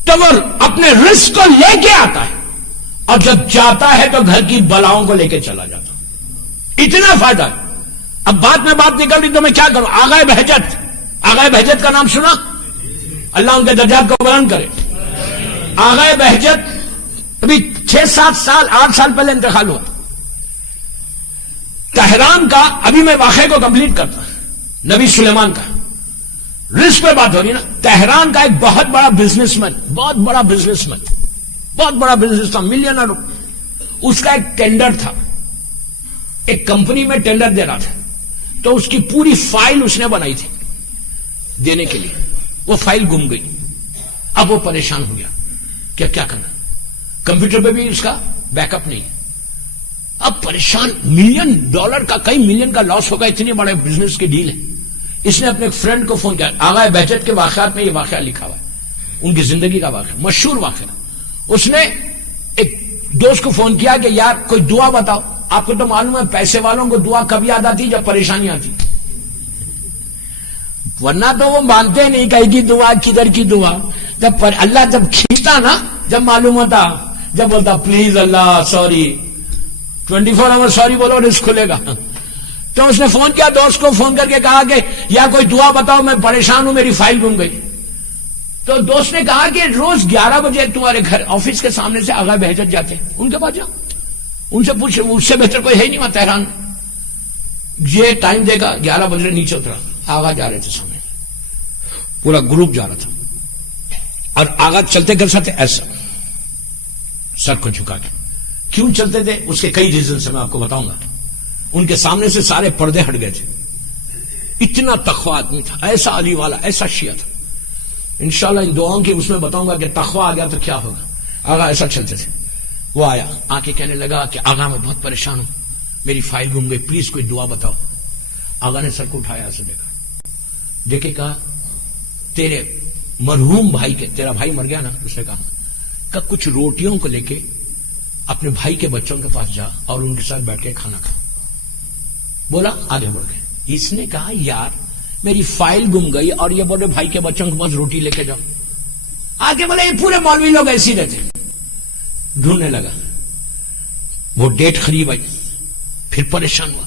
تو وہ اپنے رزق کو لے کے آتا ہے، اور جب جاتا ہے تو گھر کی بلاؤں کو لے کے چلا جاتا. اتنا فائدہ ہے. اب بات میں بات نکل رہی تو میں کیا کروں. آغا بہجت کا نام سنا؟ اللہ ان کے درجات کو بلند کرے. آغا بہجت ابھی 6-7 سال 8 سال پہلے انتقال ہوا. تہران کا، ابھی میں واقعے کو کمپلیٹ کرتا ہوں، نبی سلیمان کا رزق پہ بات ہو رہی نا. تہران کا ایک بہت بڑا بزنس مین، ملینر، اس کا ایک ٹینڈر تھا، ایک کمپنی میں ٹینڈر دے رہا تھا، تو اس کی پوری فائل اس نے بنائی تھی دینے کے لیے. وہ فائل گم گئی. اب وہ پریشان ہو گیا کہ کیا کرنا، کمپیوٹر پہ بھی اس کا بیک اپ نہیں. اب پریشان، $1 ملین کا، کئی ملین کا لاس ہوگا، اتنے بڑے بزنس کی ڈیل ہے. اس نے اپنے ایک فرینڈ کو فون کیا. آغا بہجت کے واقعات میں یہ واقعہ لکھا ہوا ہے، ان کی زندگی کا واقعہ، مشہور واقعہ. اس نے ایک دوست کو فون کیا کہ یار کوئی دعا بتاؤ. آپ کو تو معلوم ہے پیسے والوں کو دعا کب یاد آتی جب پریشانی آتی. ورنہ تو وہ مانتے نہیں کہیں کی دعا کدھر کی دعا. جب اللہ جب کھینچتا نا, جب معلوم ہوتا, جب بولتا please Allah sorry 24 hour sorry بولو رزق کھلے گا. تو اس نے فون کیا دوست کو, فون کر کے کہا کہ یا کوئی دعا بتاؤ میں پریشان ہوں, میری فائل گم گئی. تو دوست نے کہا کہ روز 11 بجے تمہارے گھر آفس کے سامنے سے آغا بہجت جاتے ہیں, ان کے پاس جاؤ, ان سے پوچھ, اس سے بہتر کوئی ہے نہیں وہاں تہران. یہ ٹائم دے گا 11 بجے نیچے اترا, آغا جا رہے تھے سامنے, پورا گروپ جا رہا تھا, اور آغا چلتے کر سکتے ایسا سر کو جھکا کے. کیوں چلتے تھے اس کے کئی ریزن سے میں آپ کو بتاؤں گا. ان کے سامنے سے سارے پردے ہٹ گئے تھے, اتنا تقوی آدمی تھا, ایسا علی والا, ایسا شیعہ تھا. انشاءاللہ ان دعاؤں کی اس میں بتاؤں گا کہ تقوی آ گیا تو کیا ہوگا. آغا ایسا چلتے تھے. وہ آیا آ کے کہنے لگا کہ آغا میں بہت پریشان ہوں, میری فائل گم گئی, پلیز کوئی دعا بتاؤ. آغا نے سر کو اٹھایا, ایسے دیکھا, دیکھے کہا تیرے مرحوم بھائی کے, تیرا بھائی مر گیا نا, اس نے کہا کہ کچھ روٹیوں کو لے کے اپنے بھائی کے بچوں کے پاس جا اور ان کے ساتھ بیٹھ کے کھانا کھا. بولا آگے بڑھ گئے. اس نے کہا یار میری فائل گم گئی اور یہ بولے بھائی کے بچوں کے پاس روٹی لے کے جاؤ. آگے بولے یہ پورے مولوی لوگ ایسے ہی رہتے. ڈھونڈنے لگا, وہ ڈیٹ قریب آئی, پھر پریشان ہوا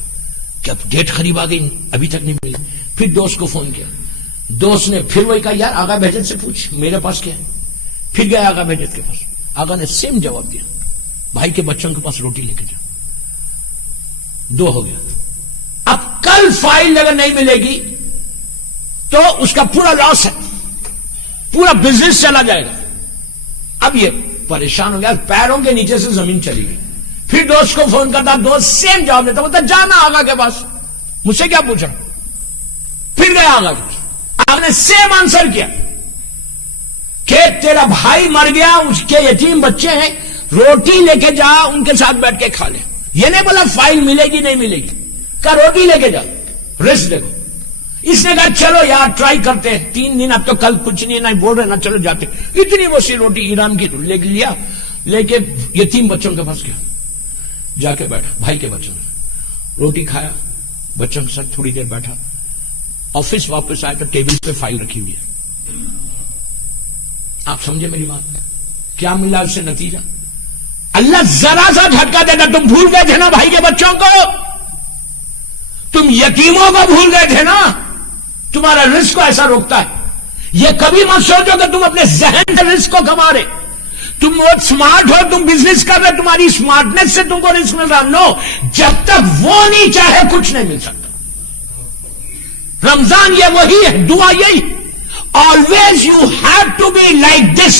کہ اب ڈیٹ قریب آ گئی, ابھی تک نہیں ملی. پھر دوست کو فون کیا, دوست نے پھر وہی کہا یار آغا بہجت سے پوچھ میرے پاس کیا ہے. پھر گیا آغا بہجت کے پاس, آغا نے سیم جواب دیا, بھائی کے بچوں کے پاس روٹی لے کے جاؤ. 2 ہو گیا. اب کل فائل اگر نہیں ملے گی تو اس کا پورا لاس ہے, پورا بزنس چلا جائے گا. اب یہ پریشان ہو گیا, پیروں کے نیچے سے زمین چلی گئی. پھر دوست کو فون کرتا, دوست سیم جواب دیتا, بولتا جانا آغا کے پاس, مجھ سے کیا پوچھا. پھر گیا آغا کے پاس, آغا نے سیم آنسر کیا کہ تیرا بھائی مر گیا, اس کے یتیم بچے ہیں, روٹی لے کے جا, ان کے ساتھ بیٹھ کے کھا لے. یہ نہیں بولا فائل ملے گی نہیں ملے گی, کہا روٹی لے کے جا, رزق دیکھو. اس نے کہا چلو یار ٹرائی کرتے ہیں, 3 دن, اب تو کل کچھ نہیں بول رہے نا, چلو جاتے. اتنی وہ سی روٹی ایران کی لے لیا, لے کے یتیم بچوں کے پاس گیا, جا کے بیٹھا, بھائی کے بچوں نے روٹی کھایا, بچوں کے ساتھ تھوڑی دیر بیٹھا. آفس واپس آئے تو ٹیبل پہ فائل رکھی ہوئی ہے. آپ سمجھے میری بات, کیا ملا اس سے نتیجہ. اللہ ذرا سا جھٹکا دیتا, تم بھول گئے تھے نا بھائی کے بچوں کو, تم یتیموں کو بھول گئے تھے نا, تمہارا رزق کو ایسا روکتا ہے. یہ کبھی مت سوچو کہ تم اپنے ذہن سے رزق کو کما رہے, تم بہت سمارٹ ہو, تم بزنس کر رہے, تمہاری اسمارٹنیس سے تم کو رزق مل رہا. نو, جب تک وہ نہیں چاہے کچھ نہیں مل سکتا. رمضان یہ وہی ہے, دعا یہی, always you have to be like this.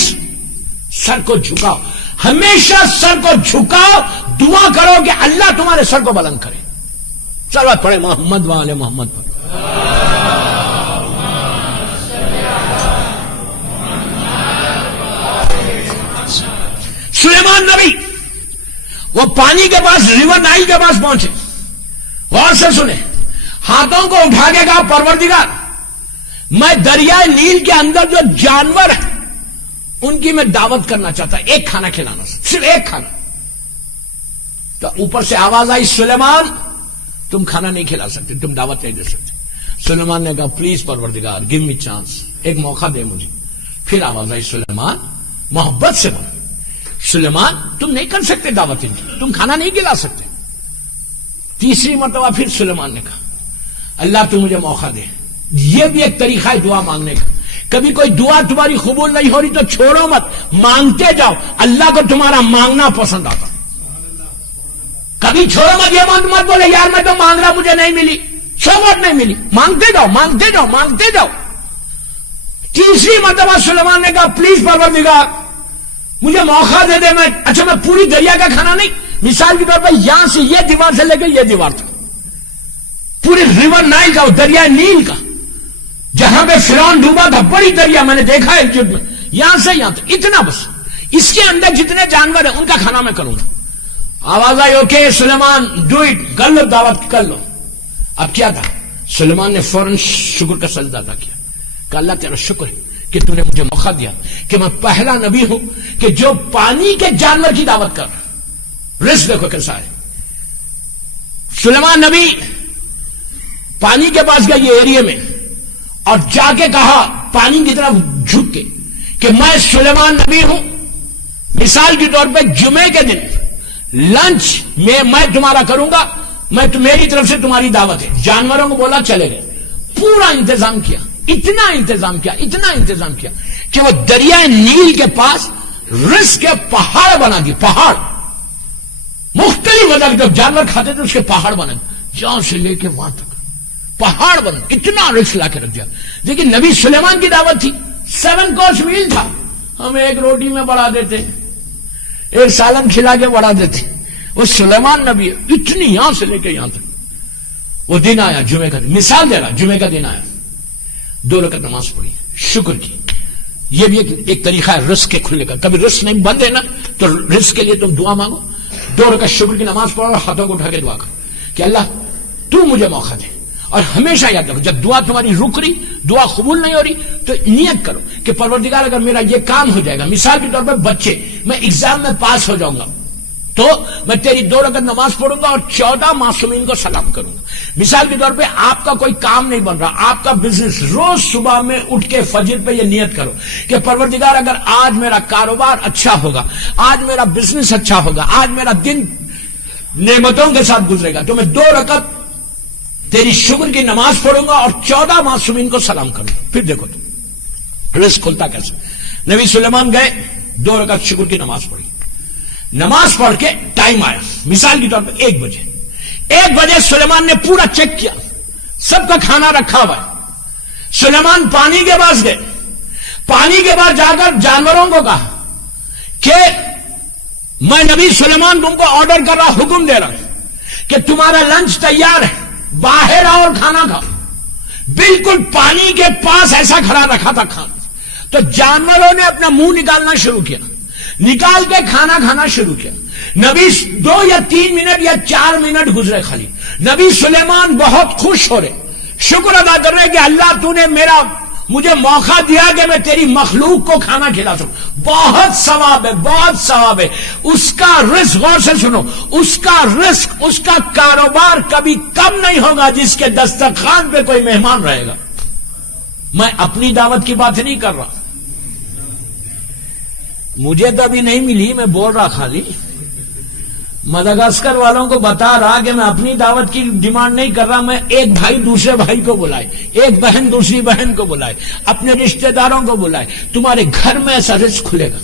سر کو جھکاؤ, ہمیشہ سر کو جھکاؤ, دعا کرو کہ اللہ تمہارے سر کو بلند کرے. چلو پڑھے محمد والے محمد پر. سلیمان نبی وہ پانی کے پاس, ریور نائل کے پاس پہنچے. غور سے سنے, ہاتھوں کو اٹھا کے کہا پروردگار میں دریائے نیل کے اندر جو جانور ہیں ان کی میں دعوت کرنا چاہتا, ایک کھانا کھلانا, صرف ایک کھانا. تو اوپر سے آواز آئی سلیمان تم کھانا نہیں کھلا سکتے, تم دعوت نہیں دے سکتے. سلیمان نے کہا پلیز پروردگار گیو می چانس, ایک موقع دے مجھے. پھر آواز آئی سلیمان, محبت سے بول, سلیمان تم نہیں کر سکتے دعوت ان کی, تم کھانا نہیں کھلا سکتے. تیسری مرتبہ پھر سلیمان نے کہا اللہ تو مجھے موقع دے. یہ بھی ایک طریقہ ہے دعا مانگنے کا. کبھی کوئی دعا تمہاری قبول نہیں ہو رہی تو چھوڑو مت, مانگتے جاؤ. اللہ کو تمہارا مانگنا پسند آتا. کبھی چھوڑو مت, یہ مت بولے یار میں تو مانگ رہا مجھے نہیں ملی, شوہرت نہیں ملی. مانگتے جاؤ, مانگتے جاؤ, مانگتے جاؤ. تیسری مرتبہ سلیمان نے کہا پلیز پروردگار مجھے موقع دے دے. میں اچھا میں پوری دریا کا کھانا نہیں, مثال کے طور پر یہاں سے یہ دیوار سے لے کے یہ دیوار تک, پوری ریور نائل کا, دریائے نیل کا, جہاں پہ فرعون ڈوبا تھا, بڑی دریا میں نے دیکھا ہے ایک میں, یہاں سے یہاں تک اتنا بس, اس کے اندر جتنے جانور ہیں ان کا کھانا میں کروں گا. آواز آئی اوکے سلیمان ڈو اٹ, کر لو دعوت کر لو. اب کیا تھا, سلیمان نے فوراً شکر کا سجدہ ادا کیا کہ اللہ تیرا شکر ہے کہ تو نے مجھے موقع دیا کہ میں پہلا نبی ہوں کہ جو پانی کے جانور کی دعوت کر رہا. رزق دیکھو کیسا ہے. سلیمان نبی پانی کے پاس گیا یہ ایریا میں, اور جا کے کہا پانی کی طرف جھک کے کہ میں سلیمان نبی ہوں. مثال کے طور پہ جمعے کے دن لنچ میں تمہارا کروں گا, میری طرف سے تمہاری دعوت ہے. جانوروں کو بولا چلے گئے. پورا انتظام کیا, اتنا انتظام کیا کہ وہ دریائے نیل کے پاس رزق کے پہاڑ بنا دیے. پہاڑ مختلف وجہ جب جانور کھاتے تھے اس کے پہاڑ بنا دیے, جہاں سے لے کے وہاں تک پہاڑ بنا, اتنا رزق لا کے رکھ دیا. لیکن نبی سلیمان کی دعوت تھی, 7 کورس میل تھا. ہم ایک روٹی میں بڑھا دیتے, ایک سالن کھلا کے بڑھا دیتے. وہ سلیمان نبی اتنی یہاں سے لے کے یہاں تک. وہ دن آیا جمعے کا دن, مثال دے رہا, جمعے کا دن آیا, 2 رکعت نماز پڑھی, شکر کی. یہ بھی ایک طریقہ ہے رزق کے کھلنے کا. کبھی رزق نہیں بند ہے نا تو رزق کے لیے تم دعا مانگو. 2 رکعت شکر کی نماز پڑھو اور ہاتھوں کو اٹھا کے دعا کرو کہ اللہ تو مجھے موقع دے. اور ہمیشہ یاد رکھو جب دعا تمہاری رک رہی, دعا قبول نہیں ہو رہی, تو نیت کرو کہ پروردگار اگر میرا یہ کام ہو جائے گا, مثال کے طور پر بچے, میں ایگزام میں پاس ہو جاؤں گا تو میں تیری 2 رکعت نماز پڑھوں گا اور 14 معصومین کو سلام کروں گا. مثال کے طور پہ آپ کا کوئی کام نہیں بن رہا, آپ کا بزنس, روز صبح میں اٹھ کے فجر پہ یہ نیت کرو کہ پروردگار اگر آج میرا کاروبار اچھا ہوگا, آج میرا بزنس اچھا ہوگا, آج میرا دن نعمتوں کے ساتھ گزرے گا, تو میں 2 رکعت تیری شکر کی نماز پڑھوں گا اور 14 معصومین کو سلام کروں گا. پھر دیکھو تم رزق کھلتا کیسے. نبی سلیمان گئے, 2 رکعت شکر کی نماز پڑھی. نماز پڑھ کے ٹائم آیا, مثال کے طور پہ 1 بجے. 1 بجے سلیمان نے پورا چیک کیا, سب کا کھانا رکھا ہوا ہے. سلیمان پانی کے پاس گئے, پانی کے بعد جا کر جانوروں کو کہا کہ میں نبی سلیمان تم کو آرڈر کر رہا, حکم دے رہا ہوں کہ تمہارا لنچ تیار ہے, باہر آؤ اور کھانا کھاؤ. بالکل پانی کے پاس ایسا کھڑا رکھا تھا کھانا. تو جانوروں نے اپنا منہ نکالنا شروع کیا, نکال کے کھانا کھانا شروع کیا. نبی 2 یا 3 منٹ یا 4 منٹ گزرے خالی. نبی سلیمان بہت خوش ہو رہے, شکر ادا کر رہے کہ اللہ تو نے مجھے موقع دیا کہ میں تیری مخلوق کو کھانا کھلا سکوں. بہت ثواب ہے, بہت ثواب ہے. اس کا رزق, غور سے سنو, اس کا رزق, اس کا کاروبار کبھی کم نہیں ہوگا جس کے دسترخوان پہ کوئی مہمان رہے گا. میں اپنی دعوت کی بات نہیں کر رہا, مجھے تو ابھی نہیں ملی, میں بول رہا خالی. مدغاسکر والوں کو بتا رہا کہ میں اپنی دعوت کی ڈیمانڈ نہیں کر رہا. میں ایک بھائی دوسرے بھائی کو بلائے, ایک بہن دوسری بہن کو بلائے, اپنے رشتہ داروں کو بلائے. تمہارے گھر میں ایسا رزق کھلے گا.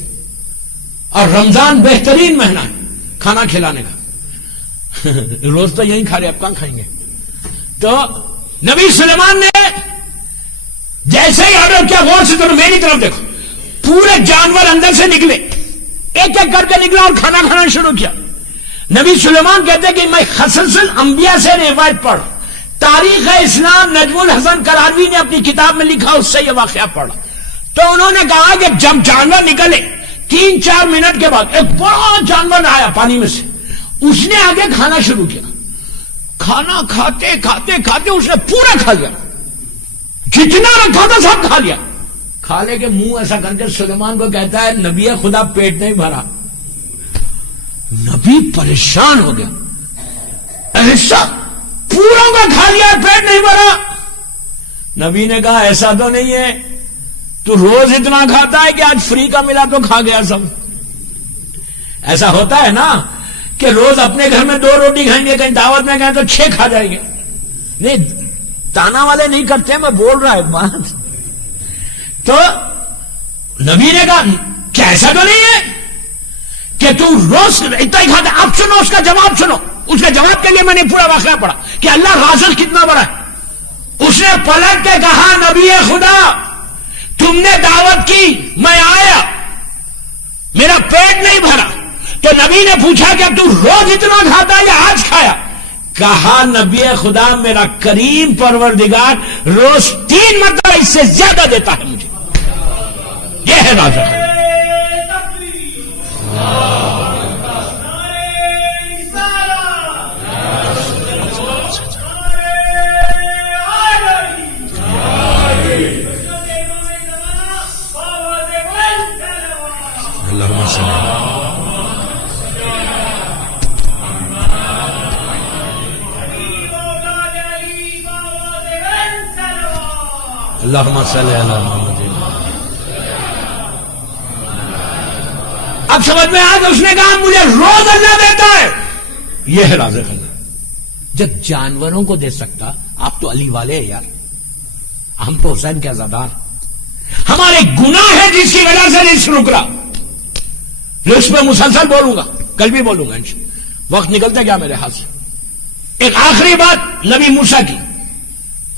اور رمضان بہترین مہینہ ہے کھانا کھلانے کا. روز تو یہی کھا رہے, اب کہاں کھائیں گے. تو نبی سلیمان نے جیسے ہی آرڈر کیا, غور سے تو میری طرف دیکھو, پورے جانور اندر سے نکلے, ایک ایک کر کے نکلا اور کھانا کھانا شروع کیا. نبی سلیمان کہتے کہ میں خصائص الانبیاء سے روایت پڑھ, تاریخ اسلام نجم الحسن کراروی نے اپنی کتاب میں لکھا, اس سے یہ واقعہ پڑھا. تو انہوں نے کہا کہ جب جانور نکلے 3-4 منٹ کے بعد ایک بڑا جانور آیا پانی میں سے, اس نے آگے کھانا شروع کیا. کھانا کھاتے کھاتے کھاتے اس نے پورا کھا لیا, جتنا رکھا تھا سب کھا لیا. کھا لے کے منہ ایسا کر کے سلیمان کو کہتا ہے نبی خدا پیٹ نہیں بھرا. نبی پریشان ہو گیا, ایسا پوروں کا کھا لیا, پیٹ نہیں بھرا. نبی نے کہا ایسا تو نہیں ہے, تو روز اتنا کھاتا ہے کہ آج فری کا ملا تو کھا گیا سب. ایسا ہوتا ہے نا کہ روز اپنے گھر میں 2 روٹی کھائیں گے, کہیں دعوت میں گئے تو 6 کھا جائیں گے. نہیں, تانا والے نہیں کرتے, میں بول رہا ایک بات. تو نبی نے کہا کیا ایسا تو نہیں ہے کہ تو روز اتنا ہی کھاتا. اب سنو اس کا جواب, سنو اس کے جواب کے لیے میں نے پورا واقعہ پڑھا کہ اللہ رازق کتنا بڑا ہے. اس نے پلٹ کے کہا نبی خدا تم نے دعوت کی, میں آیا, میرا پیٹ نہیں بھرا. تو نبی نے پوچھا کہ تو روز اتنا کھاتا یا آج کھایا؟ کہا نبی خدا میرا کریم پروردگار روز 3 مرتبہ اس سے زیادہ دیتا ہے مجھے. یہ ہے رازق. اللہم صلی علی محمد. اب سمجھ میں آیا کہ اس نے کہا مجھے روز اللہ دیتا ہے. یہ ہے رازق اللہ. جب جانوروں کو دے سکتا, آپ تو علی والے ہیں یار, ہم تو حسین کے عزادار. ہمارے گناہ ہے جس کی وجہ سے رزق رک رہا. رزق میں مسلسل بولوں گا, کل بھی بولوں گا انشاءاللہ. وقت نکلتا کیا میرے ہاتھ سے. ایک آخری بات نبی موسیٰ کی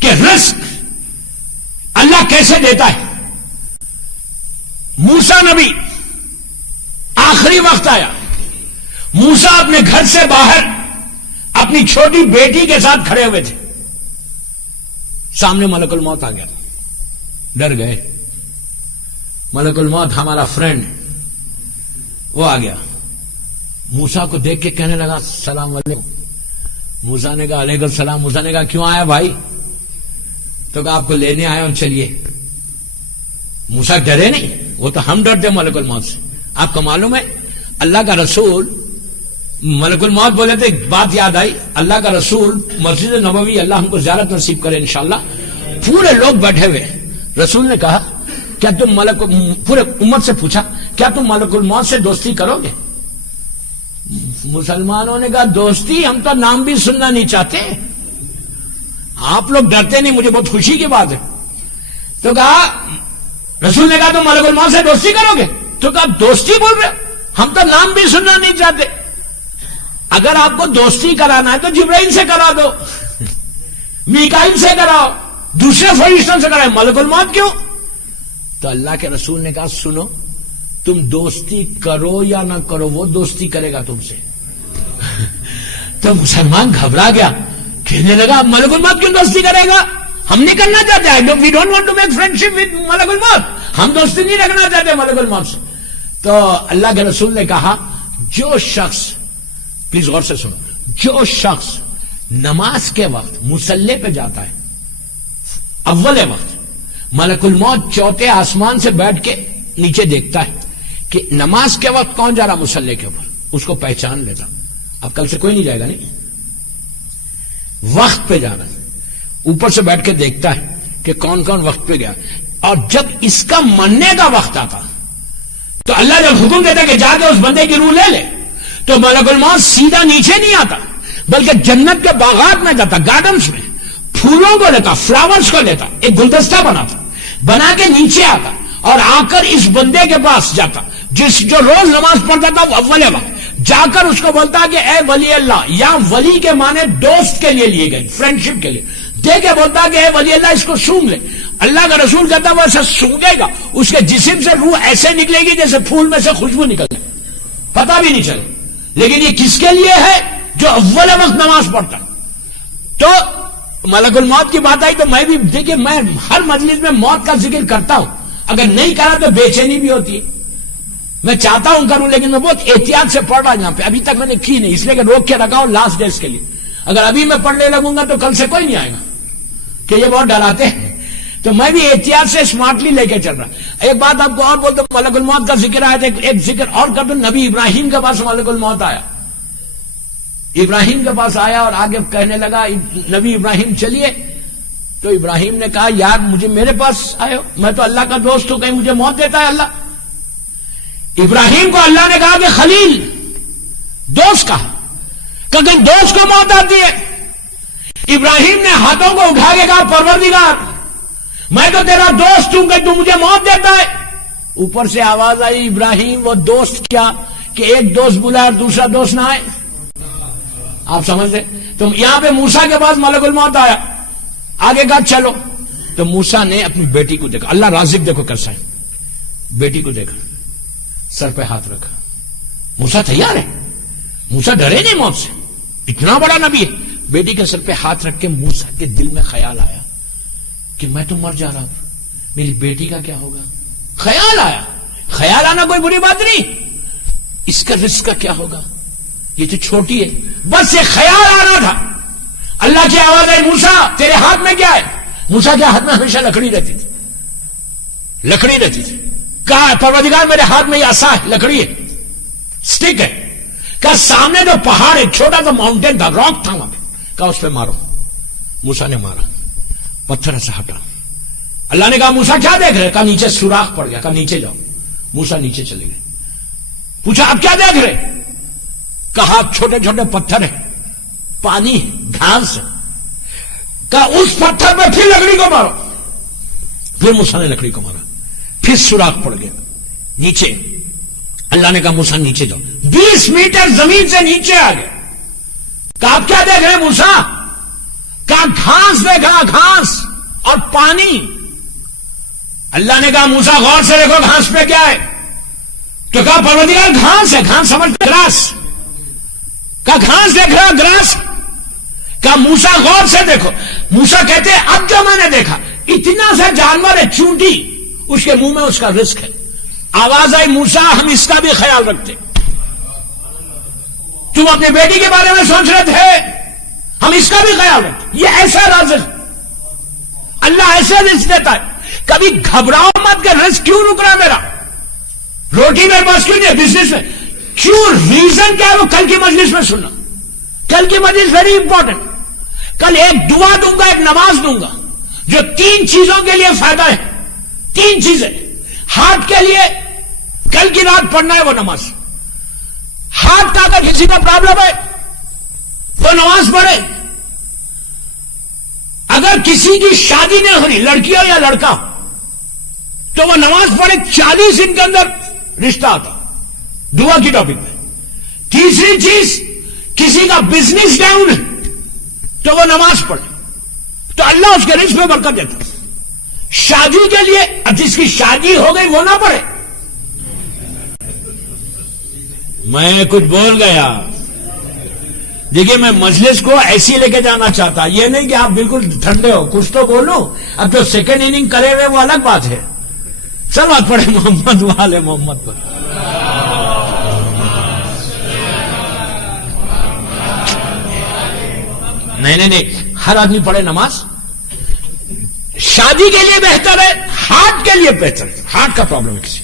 کہ رزق اللہ کیسے دیتا ہے. موسیٰ نبی آخری وقت آیا. موسیٰ اپنے گھر سے باہر اپنی چھوٹی بیٹی کے ساتھ کھڑے ہوئے تھے. سامنے ملک الموت آ گیا. ڈر گئے. ملک الموت ہمارا فرینڈ, وہ آ گیا. موسیٰ کو دیکھ کے کہنے لگا السلام علیکم. موسیٰ نے کہا علیکم السلام. موسیٰ نے کہا کیوں آیا بھائی؟ تو کہا آپ کو لینے آئے اور چلیے. موسیٰ ڈرے نہیں, وہ تو ہم ڈرتے ملک الموت سے. آپ کو معلوم ہے اللہ کا رسول, ملک الموت بولے تھے, بات یاد آئی, اللہ کا رسول مسجد نبوی, اللہ ہم کو زیارت نصیب کرے انشاءاللہ, پورے لوگ بیٹھے ہوئے. رسول نے کہا کیا تم پورے امت سے پوچھا کیا تم ملک الموت سے دوستی کرو گے؟ مسلمانوں نے کہا دوستی ہم تو نام بھی سننا نہیں چاہتے. آپ لوگ ڈرتے نہیں, مجھے بہت خوشی کی بات ہے. تو کہا, رسول نے کہا تم ملک الموت سے دوستی کرو گے؟ تو کہا دوستی بول رہے, ہم تو نام بھی سننا نہیں چاہتے. اگر آپ کو دوستی کرانا ہے تو جبرائیل سے کرا دو, میکائیل سے کراؤ, دوسرے فرشتوں سے کرائے, ملک الموت کیوں؟ تو اللہ کے رسول نے کہا سنو, تم دوستی کرو یا نہ کرو وہ دوستی کرے گا تم سے. تو مسلمان گھبرا گیا, کہنے لگا ملک الموت کیوں دوستی کرے گا؟ ہم نہیں کرنا چاہتے ہیں, we don't want to make friendship with ملک الموت, ہم دوستی نہیں رکھنا چاہتے ملک الموت سے. تو اللہ کے رسول نے کہا جو شخص, پلیز غور سے سنو, جو شخص نماز کے وقت مصلی پہ جاتا ہے اول وقت, ملک الموت چوتھے آسمان سے بیٹھ کے نیچے دیکھتا ہے کہ نماز کے وقت کون جا رہا مصلی کے اوپر, اس کو پہچان لیتا. اب کل سے کوئی نہیں جائے گا, نہیں, وقت پہ جانا, اوپر سے بیٹھ کے دیکھتا ہے کہ کون کون وقت پہ گیا. اور جب اس کا مرنے کا وقت آتا تو اللہ جب حکم دیتا کہ جا کے اس بندے کی روح لے لے, تو ملک الموت سیدھا نیچے نہیں آتا بلکہ جنت کے باغات میں جاتا, گارڈنز میں پھولوں کو لیتا, فلاورز کو لیتا, ایک گلدستہ بناتا, بنا کے نیچے آتا اور آ کر اس بندے کے پاس جاتا جو روز نماز پڑھتا تھا وہ اول وقت, جا کر اس کو بولتا کہ اے ولی اللہ, یا ولی کے معنی دوست کے لیے گئے, فرینڈشپ کے لیے, دے کے بولتا کہ اے ولی اللہ اس کو سونگ لے. اللہ کا رسول کہتا وہ ایسا سونگے گا, اس کے جسم سے روح ایسے نکلے گی جیسے پھول میں سے خوشبو نکلے, پتہ بھی نہیں چلے. لیکن یہ کس کے لیے ہے؟ جو اول وقت نماز پڑھتا. تو ملک الموت کی بات آئی تو میں بھی, دیکھیے میں ہر مجلس میں موت کا ذکر کرتا ہوں, اگر نہیں کرا تو بے چینی بھی ہوتی ہے. میں چاہتا ہوں کروں لیکن میں بہت احتیاط سے پڑھ رہا ہوں یہاں پہ, ابھی تک میں نے کی نہیں, اس لیے کہ روک کے رکھا ہوں لاسٹ ڈیز کے لیے. اگر ابھی میں پڑھنے لگوں گا تو کل سے کوئی نہیں آئے گا کہ یہ بہت ڈراتے ہیں. تو میں بھی احتیاط سے اسمارٹلی لے کے چل رہا. ایک بات آپ کو اور بولتا ہوں, ملک الموت کا ذکر آیا تھا, ایک ذکر اور کر دوں. نبی ابراہیم کے پاس ملک الموت آیا, ابراہیم کے پاس آیا اور آگے کہنے لگا نبی ابراہیم چلیے. تو ابراہیم نے کہا یار مجھے میرے پاس آئے ہو, میں تو اللہ کا دوست ہوں, کہیں مجھے موت دیتا ہے اللہ؟ ابراہیم کو اللہ نے کہا کہ خلیل, دوست کہا, کہ دوست کو موت آتی ہے. ابراہیم نے ہاتھوں کو اٹھا کے کہا پروردگار میں تو تیرا دوست ہوں کہ تو مجھے موت دیتا ہے. اوپر سے آواز آئی ابراہیم وہ دوست کیا کہ ایک دوست بلائے اور دوسرا دوست نہ آئے. آپ سمجھتے؟ تو یہاں پہ موسیٰ کے پاس ملک الموت آیا, آگے کہا چلو. تو موسیٰ نے اپنی بیٹی کو دیکھا, اللہ رازق دیکھو کیسا ہے, بیٹی کو دیکھا, سر پہ ہاتھ رکھا. موسیٰ تیار ہے, موسیٰ ڈرے نہیں موت سے, اتنا بڑا نبی ہے. بیٹی کے سر پہ ہاتھ رکھ کے موسیٰ کے دل میں خیال آیا کہ میں تو مر جا رہا ہوں, میری بیٹی کا کیا ہوگا. خیال آیا, خیال آنا کوئی بری بات نہیں, اس کا رزق کا کیا ہوگا, یہ تو چھوٹی ہے, بس یہ خیال آنا تھا. اللہ کی آواز ہے موسیٰ تیرے ہاتھ میں کیا ہے؟ موسیٰ کے ہاتھ میں ہمیشہ لکڑی رہتی تھی, لکڑی رہتی تھی. کہا پروردگار میرے ہاتھ میں یہ عصا ہے, لکڑی ہے, سٹک ہے. کہا سامنے جو پہاڑ ایک چھوٹا سا ماؤنٹین تھا, راک تھا وہاں پہ, کہا اس پہ مارو. موسیٰ نے مارا, پتھر سے ہٹا. اللہ نے کہا موسیٰ کیا دیکھ رہے؟ کہا نیچے سوراخ پڑ گیا. کہا نیچے جاؤ. موسیٰ نیچے چلے گئے. پوچھا اب کیا دیکھ رہے؟ کہا چھوٹے چھوٹے پتھر ہیں, پانی, گھاس ہے. کہا اس پتھر پہ پھر لکڑی کو مارو. پھر موسیٰ نے لکڑی کو مارا, پھر سوراخ پڑ گیا نیچے. اللہ نے کہا موسیٰ نیچے جاؤ. 20 میٹر زمین سے نیچے آ گئے. کہا آپ کیا دیکھ رہے موسیٰ؟ کہا گھاس دیکھا, گھاس اور پانی. اللہ نے کہا موسیٰ غور سے دیکھو گھاس پہ کیا ہے. تو کہا پروردگار گھاس ہے. گھاس سمجھتے گراس. کہا گھاس دیکھ رہا گراس. کہا موسیٰ غور سے دیکھو. موسیٰ کہتے ہیں اب جو میں نے دیکھا اتنا سا جانور ہے, چونٹی, اس کے منہ میں اس کا رزق ہے. آواز آئی موسیٰ ہم اس کا بھی خیال رکھتے. تم اپنی بیٹی کے بارے میں سوچ رہے تھے, ہم اس کا بھی خیال رکھتے. یہ ایسا رازق, اللہ ایسے رزق دیتا ہے. کبھی گھبراؤ مت کہ رزق کیوں رک رہا میرا, روٹی میرے پاس کیوں نہیں, بزنس میں کیوں, ریزن کیا ہے وہ کل کی مجلس میں سننا. کل کی مجلس ویری امپورٹنٹ. کل ایک دعا دوں گا, ایک نماز دوں گا جو 3 چیزوں کے لیے فائدہ ہے. 3 چیزیں. ہارٹ کے لیے کل کی رات پڑھنا ہے وہ نماز. ہارٹ کا اگر کسی کا پرابلم ہے وہ نماز پڑھے. اگر کسی کی شادی نہیں ہو رہی, لڑکی ہو یا لڑکا, تو وہ نماز پڑھے. 40 دن کے اندر رشتہ آتا. دعا کی ٹاپک میں. تیسری چیز, کسی کا بزنس ڈاؤن ہے تو وہ نماز پڑھے تو اللہ اس کے رزق میں برکت دیتا. شادی کے لیے اب جس کی شادی ہو گئی وہ نہ پڑھے. میں کچھ بول گیا. دیکھیے میں مجلس کو ایسی لے کے جانا چاہتا, یہ نہیں کہ آپ بالکل ٹھنڈے ہو, کچھ تو بولو. اب جو سیکنڈ اننگ کرے ہوئے وہ الگ بات ہے. سب بات پڑھے محمد والے محمد پر. نہیں, ہر آدمی پڑھے نماز. شادی کے لیے بہتر ہے, ہارٹ کے لیے بہتر ہے. ہارٹ کا پرابلم ہے کسی,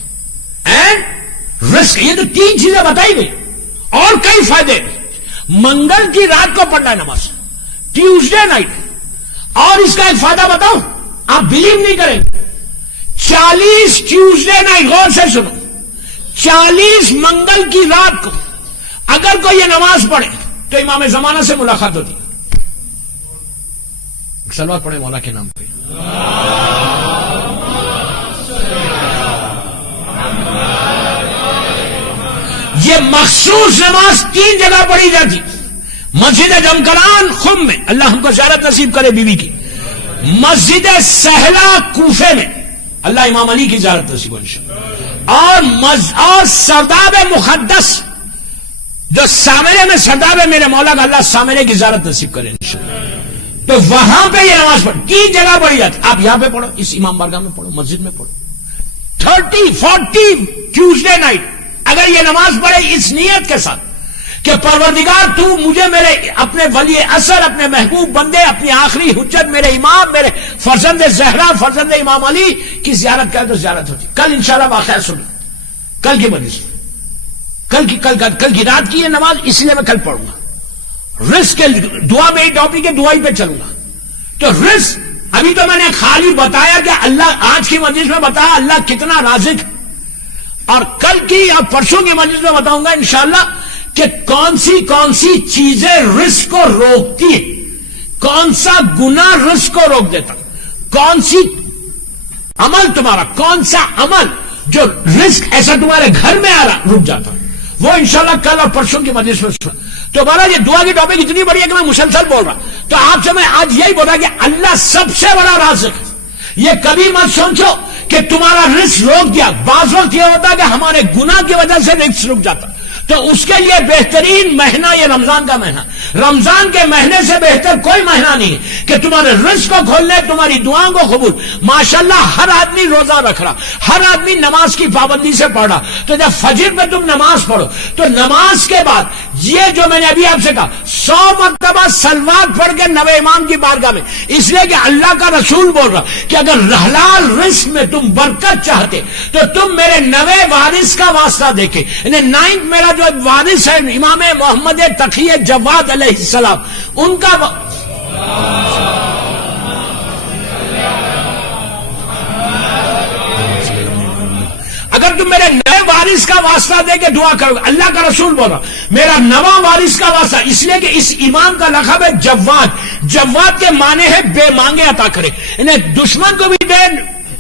اینڈ رسک. یہ تو 3 چیزیں بتائی گئی اور کئی فائدے. منگل کی رات کو پڑھنا ہے نماز, ٹیوزڈے نائٹ. اور اس کا ایک فائدہ بتاؤں, آپ بلیو نہیں کریں. 40 ٹیوزڈے نائٹ, غور سے سنو, 40 منگل کی رات کو اگر کوئی یہ نماز پڑھے تو امام زمانہ سے ملاقات ہوتی. سلوات پڑھے مولا کے نام پہ. یہ مخصوص نماز 3 جگہ پڑھی جاتی. مسجد جمکران خم میں, اللہ ہم کو زیارت نصیب کرے بیوی کی. مسجد سہلا کوفے میں, اللہ امام علی کی زیارت نصیب انشاءاللہ. اور سرداب مقدس جو سامرے میں سرداب ہے میرے مولا کا, اللہ سامرے کی زیارت نصیب کرے انشاءاللہ. تو وہاں پہ یہ نماز پڑھ 3 جگہ پڑھی جاتی. آپ یہاں پہ پڑھو, اس امام بارگاہ میں پڑھو, مسجد میں پڑھو. 30-40 ٹیوزڈے نائٹ اگر یہ نماز پڑھے اس نیت کے ساتھ کہ پروردگار تو مجھے میرے اپنے ولی اثر, اپنے محبوب بندے, اپنی آخری حجت, میرے امام, میرے فرزند زہرا, فرزند امام علی کی زیارت کرے تو زیارت ہوتی. کل انشاءاللہ واقعہ سنو, کل کی مجلس, کل کی رات کی یہ نماز, اس لیے میں کل پڑھوں گا. رزق کے دعا میں ٹاپک ہے, دعا ہی پہ چلوں گا. تو رزق ابھی تو میں نے خالی بتایا کہ اللہ, آج کی مجلس میں بتایا اللہ کتنا رازق. اور کل کی یا پرسوں کی مجلس میں بتاؤں گا انشاءاللہ کہ کون سی چیزیں رزق کو روکتی ہے, کون سا گناہ رزق کو روک دیتا, کون سی عمل تمہارا, کون سا عمل جو رزق ایسا تمہارے گھر میں آ رہا رک جاتا. وہ انشاءاللہ کل اور پرسوں کی مجلس میں سنا. تو بڑا یہ دعا کی ٹاپک اتنی بڑی ہے کہ میں مسلسل بول رہا. تو آپ سے میں آج یہی بولا کہ اللہ سب سے بڑا رازق ہے. یہ کبھی مت سوچو کہ تمہارا رزق روک دیا. بعض وقت یہ ہوتا کہ ہمارے گناہ کی وجہ سے رزق رک جاتا. تو اس کے لیے بہترین مہینہ یہ رمضان کا مہینہ. رمضان کے مہینے سے بہتر کوئی مہینہ نہیں ہے کہ تمہارے رزق کو کھولنے, تمہاری دعاؤں کو قبول. ماشاءاللہ ہر آدمی روزہ رکھ رہا, ہر آدمی نماز کی پابندی سے پڑھ رہا. تو جب فجر میں تم نماز پڑھو تو نماز کے بعد یہ جو میں نے ابھی آپ سے کہا 100 مرتبہ سلوات پڑھ کے نوے امام کی بارگاہ میں, اس لیے کہ اللہ کا رسول بول رہا کہ اگر حلال رزق میں تم برکت چاہتے تو تم میرے نوے وارث کا واسطہ دیکھے. انہیں 9 میرا جو وارث ہے امام محمد تقی جواد علیہ السلام, ان کا اگر تم میرے نئے وارث کا واسطہ دے کے دعا کرو گے، اللہ کا رسول بول رہا میرا نواں وارث کا واسطہ، اس لیے کہ اس امام کا لقب ہے جواد۔ جواد کے معنی ہے بے مانگے عطا کرے، انہیں دشمن کو بھی دے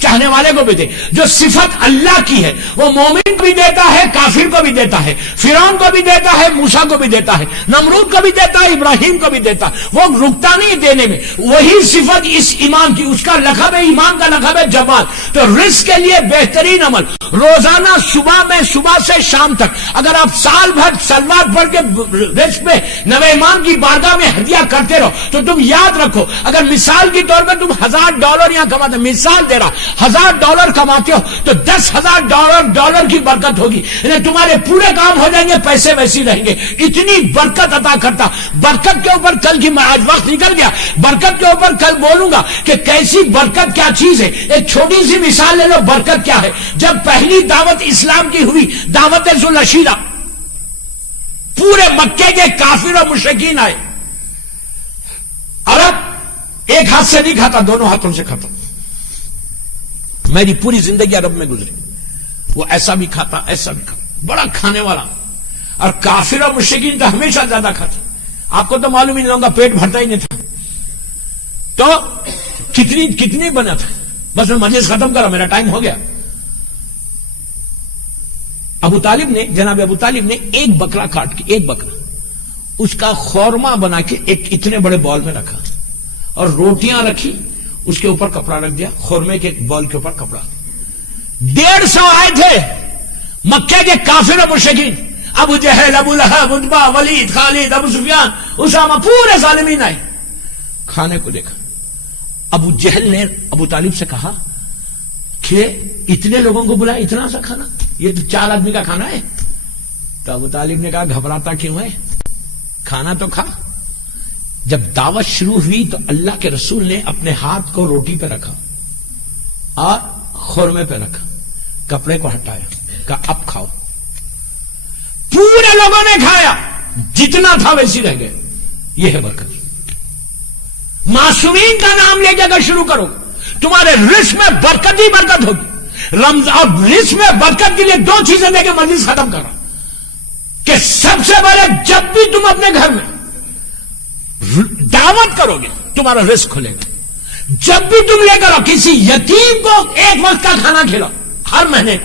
چاہنے والے کو بھی دے۔ جو صفت اللہ کی ہے وہ مومن کو بھی دیتا ہے، کافر کو بھی دیتا ہے، فرعون کو بھی دیتا ہے، موسیٰ کو بھی دیتا ہے، نمرود کو بھی دیتا ہے، ابراہیم کو بھی دیتا ہے، وہ رکتا نہیں دینے میں۔ وہی صفت اس امام کی، اس کا لقب ہے، امام کا لقب ہے جواد۔ تو رزق کے لیے بہترین عمل روزانہ صبح سے شام تک اگر آپ سال بھر سلوات پڑھ کے رزق میں نوے امام کی بارگاہ میں ہدیہ کرتے رہو تو تم یاد رکھو، اگر مثال کے طور پر تم $1000 یہاں کماتے، مثال دے رہا $1000 کماتے ہو تو $10,000 کی برکت ہوگی، یعنی تمہارے پورے کام ہو جائیں گے، پیسے ویسی رہیں گے۔ اتنی برکت عطا کرتا۔ برکت کے اوپر کل کی آج وقت نکل گیا، برکت کے اوپر کل بولوں گا کہ کیسی برکت کیا چیز ہے۔ ایک چھوٹی سی مثال لے لو، برکت کیا ہے۔ جب پہلی دعوت اسلام کی ہوئی، دعوت ذوالعشیرہ، پورے مکے کے کافر اور مشرکین آئے۔ عرب ایک ہاتھ سے نہیں کھاتا، دونوں ہاتھوں سے کھاتا۔ میری پوری زندگی عرب میں گزری، وہ ایسا بھی کھاتا ایسا بھی کھاتا، بڑا کھانے والا۔ اور کافر اور مشرکین تو ہمیشہ زیادہ کھاتے۔ آپ کو تو معلوم ہی نہیں ہوگا، پیٹ بھرتا ہی نہیں تھا۔ تو کتنی بنا تھا۔ بس میں مجلس ختم کرا، میرا ٹائم ہو گیا۔ جناب ابو طالب نے ایک بکرا کاٹ کے، ایک بکرا اس کا خورما بنا کے ایک اتنے بڑے بال میں رکھا اور روٹیاں رکھی، اس کے اوپر کپڑا رکھ دیا، خورمے کے بال کے اوپر کپڑا۔ 150 آئے تھے مکے کے کافر و مشرکین، ابو جہل، ابو لہب، عتبہ، ولید، خالد، ابو سفیان، اسامہ، پورے ظالمین آئے۔ کھانے کو دیکھا، ابو جہل نے ابو طالب سے کہا کہ اتنے لوگوں کو بلایا، اتنا سا کھانا، یہ تو 4 آدمی کا کھانا ہے۔ تو ابو طالب نے کہا گھبراتا کیوں ہے، کھانا تو کھا۔ جب دعوت شروع ہوئی تو اللہ کے رسول نے اپنے ہاتھ کو روٹی پہ رکھا اور خورمے پہ رکھا، کپڑے کو ہٹایا، کہا اب کھاؤ۔ پورے لوگوں نے کھایا، جتنا تھا ویسی رہ گئے۔ یہ ہے برکت۔ معصومین کا نام لے کے اگر شروع کرو تمہارے رزق میں برکت ہی برکت ہوگی۔ رمضان رزق میں برکت کے لیے 2 چیزیں دے کے مجلس ختم کرا کہ سب سے پہلے جب بھی تم اپنے گھر میں دعوت کرو گے تمہارا رزق کھلے گا۔ جب بھی تم لے کر کسی یتیم کو ایک وقت کا کھانا کھلاؤ، ہر مہینے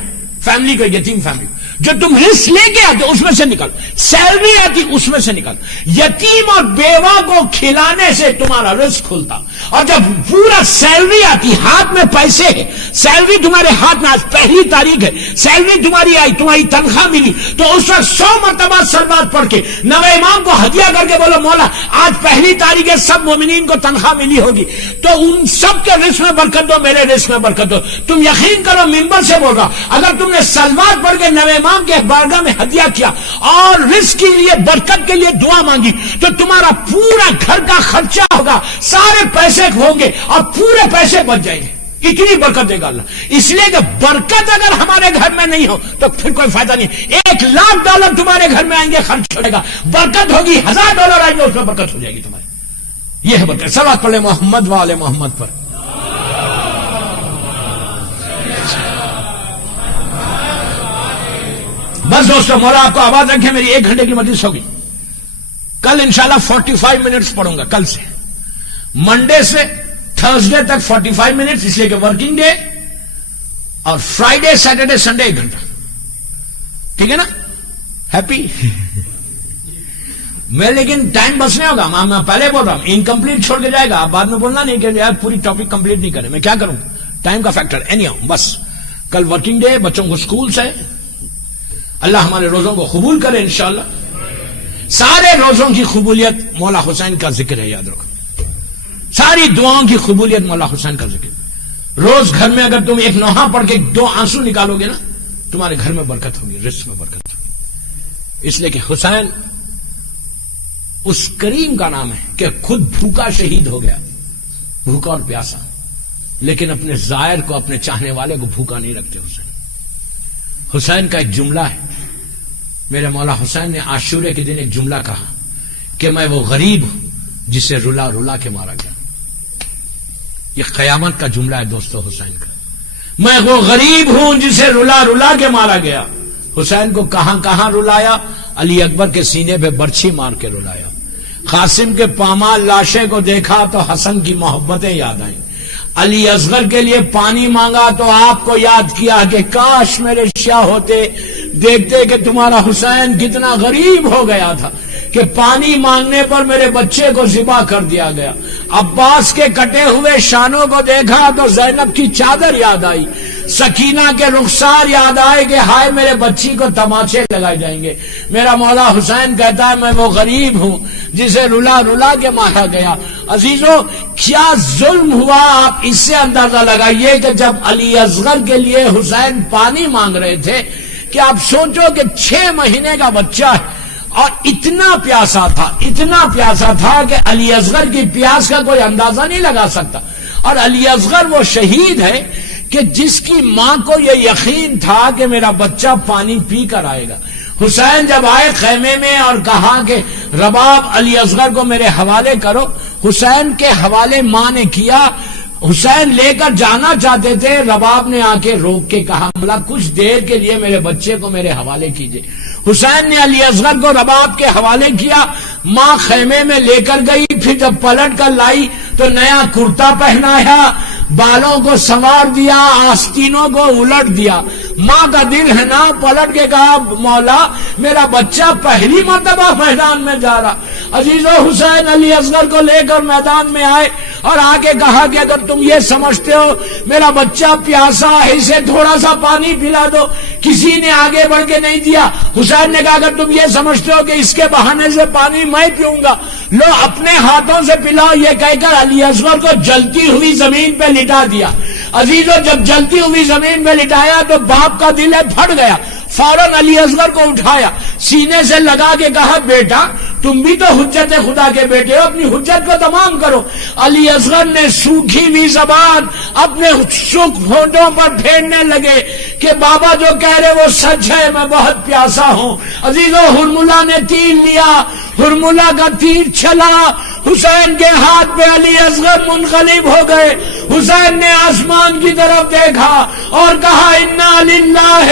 فیملی کو، یتیم فیملی جو تم رزق لے کے آتے اس میں سے نکل، سیلری آتی اس میں سے نکل۔ یتیم اور بیوہ کو کھلانے سے تمہارا رزق کھلتا۔ اور جب پورا سیلری آتی، ہاتھ میں پیسے ہے، سیلری تمہارے ہاتھ میں، آج پہلی تاریخ ہے، سیلری تمہاری آئی، تمہاری تنخواہ ملی تو اس وقت 100 مرتبہ سلوات پڑھ کے نوے امام کو ہدیہ کر کے بولو مولا آج پہلی تاریخ ہے، سب مومنین کو تنخواہ ملی ہوگی، تو ان سب کے رزق میں برکت دو، میرے رزق میں برکت دو۔ تم یقین کرو، ممبر سے بول رہا، اگر تم نے سلوات پڑھ کے نوے امام کے بارگاہ میں ہدیہ کیا اور رزق کے لیے، برکت کے لیے دعا مانگی تو تمہارا پورا گھر کا خرچہ ہوگا، سارے پیسے ہوں گے اور پورے پیسے بچ جائیں گے۔ اتنی برکت دے گا اللہ۔ اس لیے کہ برکت اگر ہمارے گھر میں نہیں ہو تو پھر کوئی فائدہ نہیں۔ $1,00,000 تمہارے گھر میں آئیں گے، خرچ ہو جائے گا، برکت ہوگی، $1000 آئیں گے، اس میں برکت ہو جائے گی تمہاری۔ یہ ہے برکت۔ صلوات پڑھ لیں محمد وآل محمد پر۔ بس دوستو، مولا آپ کو آواز رکھے، میری 1 گھنٹے کی مجلس ہوگی۔ کل انشاءاللہ 45 منٹس پڑھوں گا، کل سے منڈے سے تھرسڈے تک 45 منٹس، اس لیے کہ ورکنگ ڈے، اور فرائیڈے، سیٹرڈے، سنڈے 1 گھنٹہ، ٹھیک ہے نا؟ ہیپی؟ میں لیکن ٹائم بچنے ہوگا، میں پہلے بول رہا ہوں، انکمپلیٹ چھوڑ کے جائے گا، آپ بعد میں بولنا نہیں کہ یار پوری ٹاپک کمپلیٹ نہیں کرے، میں کیا کروں، ٹائم کا فیکٹر۔ اینی ہاؤ، بس کل ورکنگ ڈے، بچوں کو سکولز ہے، اللہ ہمارے روزوں کو قبول کرے انشاءاللہ۔ سارے روزوں کی قبولیت مولا حسین کا ذکر ہے، یاد رکھو، ساری دعاؤں کی قبولیت مولا حسین کا ذکر۔ روز گھر میں اگر تم 1 نوحہ پڑھ کے 2 آنسو نکالو گے نا، تمہارے گھر میں برکت ہوگی، رزق میں برکت ہوگی۔ اس لیے کہ حسین اس کریم کا نام ہے کہ خود بھوکا شہید ہو گیا، بھوکا اور پیاسا، لیکن اپنے زائر کو، اپنے چاہنے والے کو بھوکا نہیں رکھتے حسین۔ حسین کا ایک جملہ ہے، میرے مولا حسین نے عاشورے کے دن ایک جملہ کہا کہ میں وہ غریب ہوں جسے رلا رلا کے مارا گیا۔ یہ قیامت کا جملہ ہے دوستو حسین کا۔ میں وہ غریب ہوں جسے رلا رلا کے مارا گیا. حسین کو کہاں کہاں رلایا؟ علی اکبر کے سینے پہ برچھی مار کے رلایا. قاسم کے پامال لاشیں کو دیکھا تو حسن کی محبتیں یاد آئیں. علی اصغر کے لیے پانی مانگا تو آپ کو یاد کیا کہ کاش میرے شاہ ہوتے، دیکھتے کہ تمہارا حسین کتنا غریب ہو گیا تھا کہ پانی مانگنے پر میرے بچے کو ذبح کر دیا گیا. عباس کے کٹے ہوئے شانوں کو دیکھا تو زینب کی چادر یاد آئی. سکینہ کے رخسار یاد آئے کہ ہائے میرے بچی کو تماچے لگائے جائیں گے. میرا مولا حسین کہتا ہے میں وہ غریب ہوں جسے رلا رلا کے مارا گیا. عزیزو کیا ظلم ہوا، آپ اس سے اندازہ لگائیے کہ جب علی اصغر کے لیے حسین پانی مانگ رہے تھے کہ آپ سوچو کہ 6 مہینے کا بچہ ہے اور اتنا پیاسا تھا کہ علی اصغر کی پیاس کا کوئی اندازہ نہیں لگا سکتا. اور علی اصغر وہ شہید ہے کہ جس کی ماں کو یہ یقین تھا کہ میرا بچہ پانی پی کر آئے گا. حسین جب آئے خیمے میں اور کہا کہ رباب علی اصغر کو میرے حوالے کرو، حسین کے حوالے ماں نے کیا. حسین لے کر جانا چاہتے تھے، رباب نے آ کے روک کے کہا مولا کچھ دیر کے لیے میرے بچے کو میرے حوالے کیجئے. حسین نے علی اصغر کو رباب کے حوالے کیا. ماں خیمے میں لے کر گئی، پھر جب پلٹ کر لائی تو نیا کرتا پہنایا، بالوں کو سنوار دیا، آستینوں کو الٹ دیا. ماں کا دل ہے نا، پلٹ کے کہا مولا میرا بچہ پہلی مرتبہ میدان میں جا رہا. عزیزو حسین علی اصغر کو لے کر میدان میں آئے اور آگے کہا کہ اگر تم یہ سمجھتے ہو میرا بچہ پیاسا ہے اسے تھوڑا سا پانی پلا دو. کسی نے آگے بڑھ کے نہیں دیا. حسین نے کہا اگر تم یہ سمجھتے ہو کہ اس کے بہانے سے پانی میں پیوں گا، لو اپنے ہاتھوں سے پلاؤ. یہ کہہ کر علی اصغر کو جلتی ہوئی زمین پہ لٹا دیا. عزیزو جب جلتی ہوئی زمین پہ لٹایا تو باپ کا دل پھٹ گیا. فوراً علی اصغر کو اٹھایا، سینے سے لگا کے کہا بیٹا تم بھی تو حجت خدا کے بیٹے ہو، اپنی حجت کو تمام کرو. علی اصغر نے سوکھی ہوئی زبان اپنے سکھ ہونٹوں پر پھیرنے لگے کہ بابا جو کہہ رہے وہ سچ ہے، میں بہت پیاسا ہوں. عزیزو ہرملہ نے تیر لیا، ہرملہ کا تیر چلا حسین کے ہاتھ پہ، علی اصغر منقلب ہو گئے. حسین نے آسمان کی طرف دیکھا اور کہا انا للہ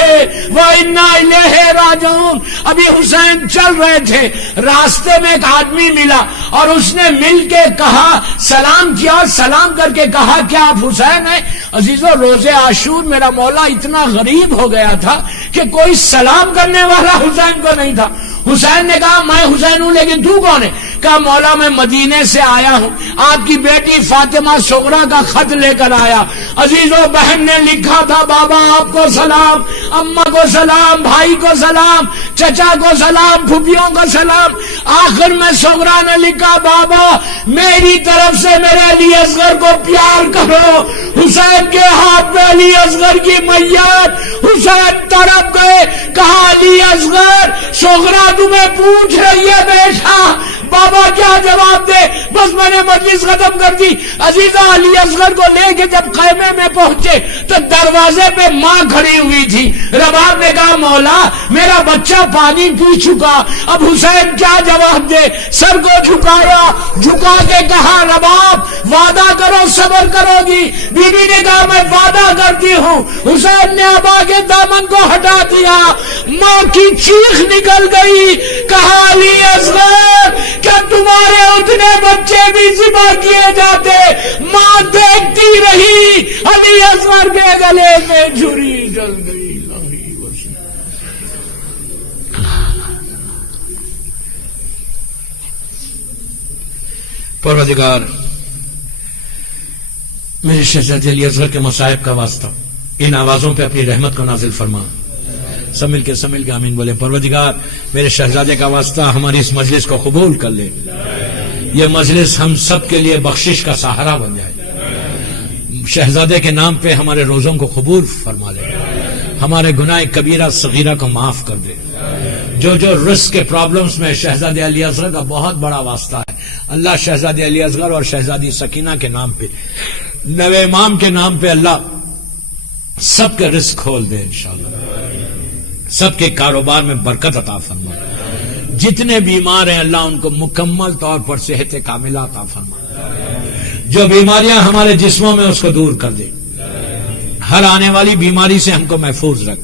و انا الیہ راجعون. ابھی حسین چل رہے تھے، راستے میں ایک آدمی ملا اور اس نے مل کے کہا سلام کیا، سلام کر کے کہا کیا آپ حسین ہیں؟ عزیزو روز عاشور میرا مولا اتنا غریب ہو گیا تھا کہ کوئی سلام کرنے والا حسین کو نہیں تھا. حسین نے کہا میں حسین ہوں لیکن تو کون ہے؟ کہا مولا میں مدینے سے آیا ہوں، آپ کی بیٹی فاطمہ صغرا کا خط لے کر آیا. عزیزو بہن نے لکھا تھا بابا آپ کو سلام، اماں کو سلام، بھائی کو سلام، چچا کو سلام، پھوپھیوں کو سلام. آخر میں صغرا نے لکھا بابا میری طرف سے میرے علی اصغر کو پیار کرو. حسین کے ہاتھ میں علی اصغر کی میت. حسین تڑپ گئے، کہا علی اصغر صغرا تمہیں پوچھ رہی ہے بیٹا، بابا کیا جواب دے؟ بس میں نے مجلس ختم کر دی. عزیزہ علی اصغر کو لے کے جب خیمے میں پہنچے تو دروازے پہ ماں کھڑی ہوئی تھی. رباب نے کہا مولا میرا بچہ پانی پی چکا، اب حسین کیا جواب دے؟ سر کو جھکایا، جھکا کے کہا رباب وعدہ کرو صبر کرو گی. بی بی نے کہا میں وعدہ کرتی ہوں. حسین نے اب آگے دامن کو ہٹا دیا، ماں کی چیخ نکل گئی. کہا علی اصغر کیا تمہارے اتنے بچے بھی ذبح کیے جاتے؟ ماں دیکھتی رہی، علی اصغر کے گلے میں چھری ڈل گئی. پروردگار میرے شہزادے علی اصغر کے مصائب کا واسطہ ان آوازوں پہ اپنی رحمت کو نازل فرما. سب مل کے آمین بولے. پروردگار میرے شہزادے کا واسطہ ہماری اس مجلس کو قبول کر لے. یہ مجلس ہم سب کے لیے بخشش کا سہارا بن جائے. شہزادے کے نام پہ ہمارے روزوں کو قبول فرما لے. ہمارے گناہ کبیرہ صغیرہ کو معاف کر دے. جو رزق کے پرابلمز میں شہزادے علی اصغر کا بہت بڑا واسطہ ہے، اللہ شہزادے علی اصغر اور شہزادی سکینہ کے نام پہ، نوے امام کے نام پہ اللہ سب کے رزق کھول دے انشاءاللہ. سب کے کاروبار میں برکت عطا فرما. جتنے بیمار ہیں اللہ ان کو مکمل طور پر صحت کاملہ عطا فرما. جو بیماریاں ہمارے جسموں میں اس کو دور کر دے. ہر آنے والی بیماری سے ہم کو محفوظ رکھ.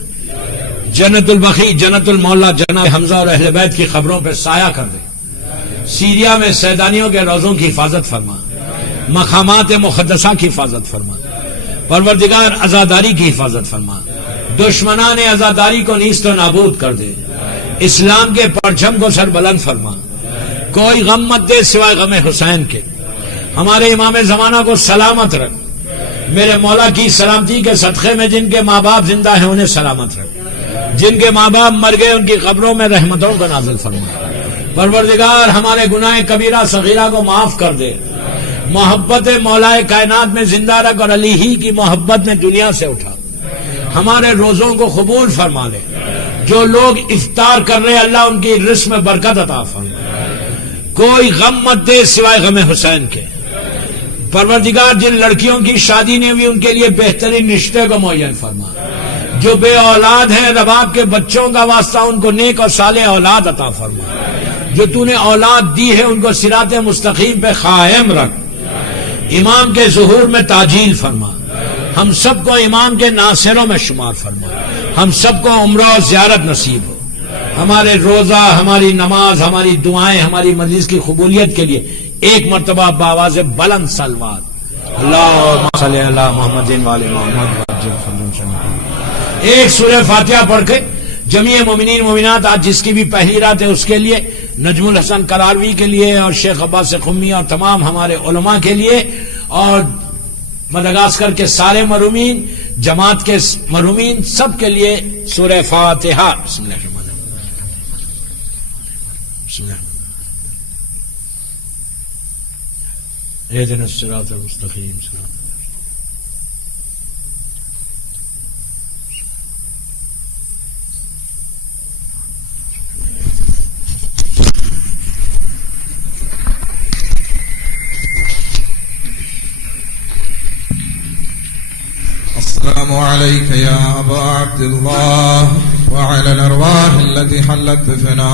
جنت البقیع، جنت المولا جناب حمزہ اور اہل بیت کی قبروں پہ سایہ کر دے. سیریا میں سیدانیوں کے روزوں کی حفاظت فرما، مقامات مقدسہ کی حفاظت فرما. پروردگار عزاداری کی حفاظت فرما. دشمنان عزاداری کو نیست و نابود کر دے. اسلام کے پرچم کو سر بلند فرما. کوئی غم مت دے سوائے غم حسین کے. ہمارے امام زمانہ کو سلامت رکھ. میرے مولا کی سلامتی کے صدقے میں جن کے ماں باپ زندہ ہیں انہیں سلامت رکھ. جن کے ماں باپ مر گئے ان کی قبروں میں رحمتوں کو نازل فرما. پروردگار ہمارے گناہ کبیرہ صغیرہ کو معاف کر دے. محبت مولا کائنات میں زندہ رکھ اور علی ہی کی محبت میں دنیا سے اٹھا. ہمارے روزوں کو قبول فرما لے. جو لوگ افطار کر رہے اللہ ان کی رزق میں برکت عطا فرما. کوئی غم مت دے سوائے غم حسین کے. پروردگار جن لڑکیوں کی شادی نہیں ہوئی ان کے لیے بہترین رشتے کو معین فرما. جو بے اولاد ہیں رباب کے بچوں کا واسطہ ان کو نیک اور صالح اولاد عطا فرما. جو تو نے اولاد دی ہے ان کو صراط مستقیم پہ قائم رکھ. امام کے ظہور میں تاجیل فرما. ہم سب کو امام کے ناصروں میں شمار فرما. ہم سب کو عمرہ و زیارت نصیب ہو. ہمارے روزہ، ہماری نماز، ہماری دعائیں، ہماری مجلس کی قبولیت کے لیے ایک مرتبہ بآواز بلند صلوات اللہم صلی علی محمد وعلی محمد. ایک سورہ فاتحہ پڑھ کے جمیع مومنین مومنات آج جس کی بھی پہلی رات ہے اس کے لیے، نجم الحسن کراروی کے لیے اور شیخ عباس قمی اور تمام ہمارے علماء کے لیے اور مدغاسکر کے سارے مرحومین، جماعت کے مرحومین، سب کے لیے سورہ فاتحہ. بسم اللہ الرحمن الرحیم. بسم اللہ اهدنا الصراط المستقيم. السلام عليك يا أبا عبد الله وعلى الأرواح التي حلت بفنائك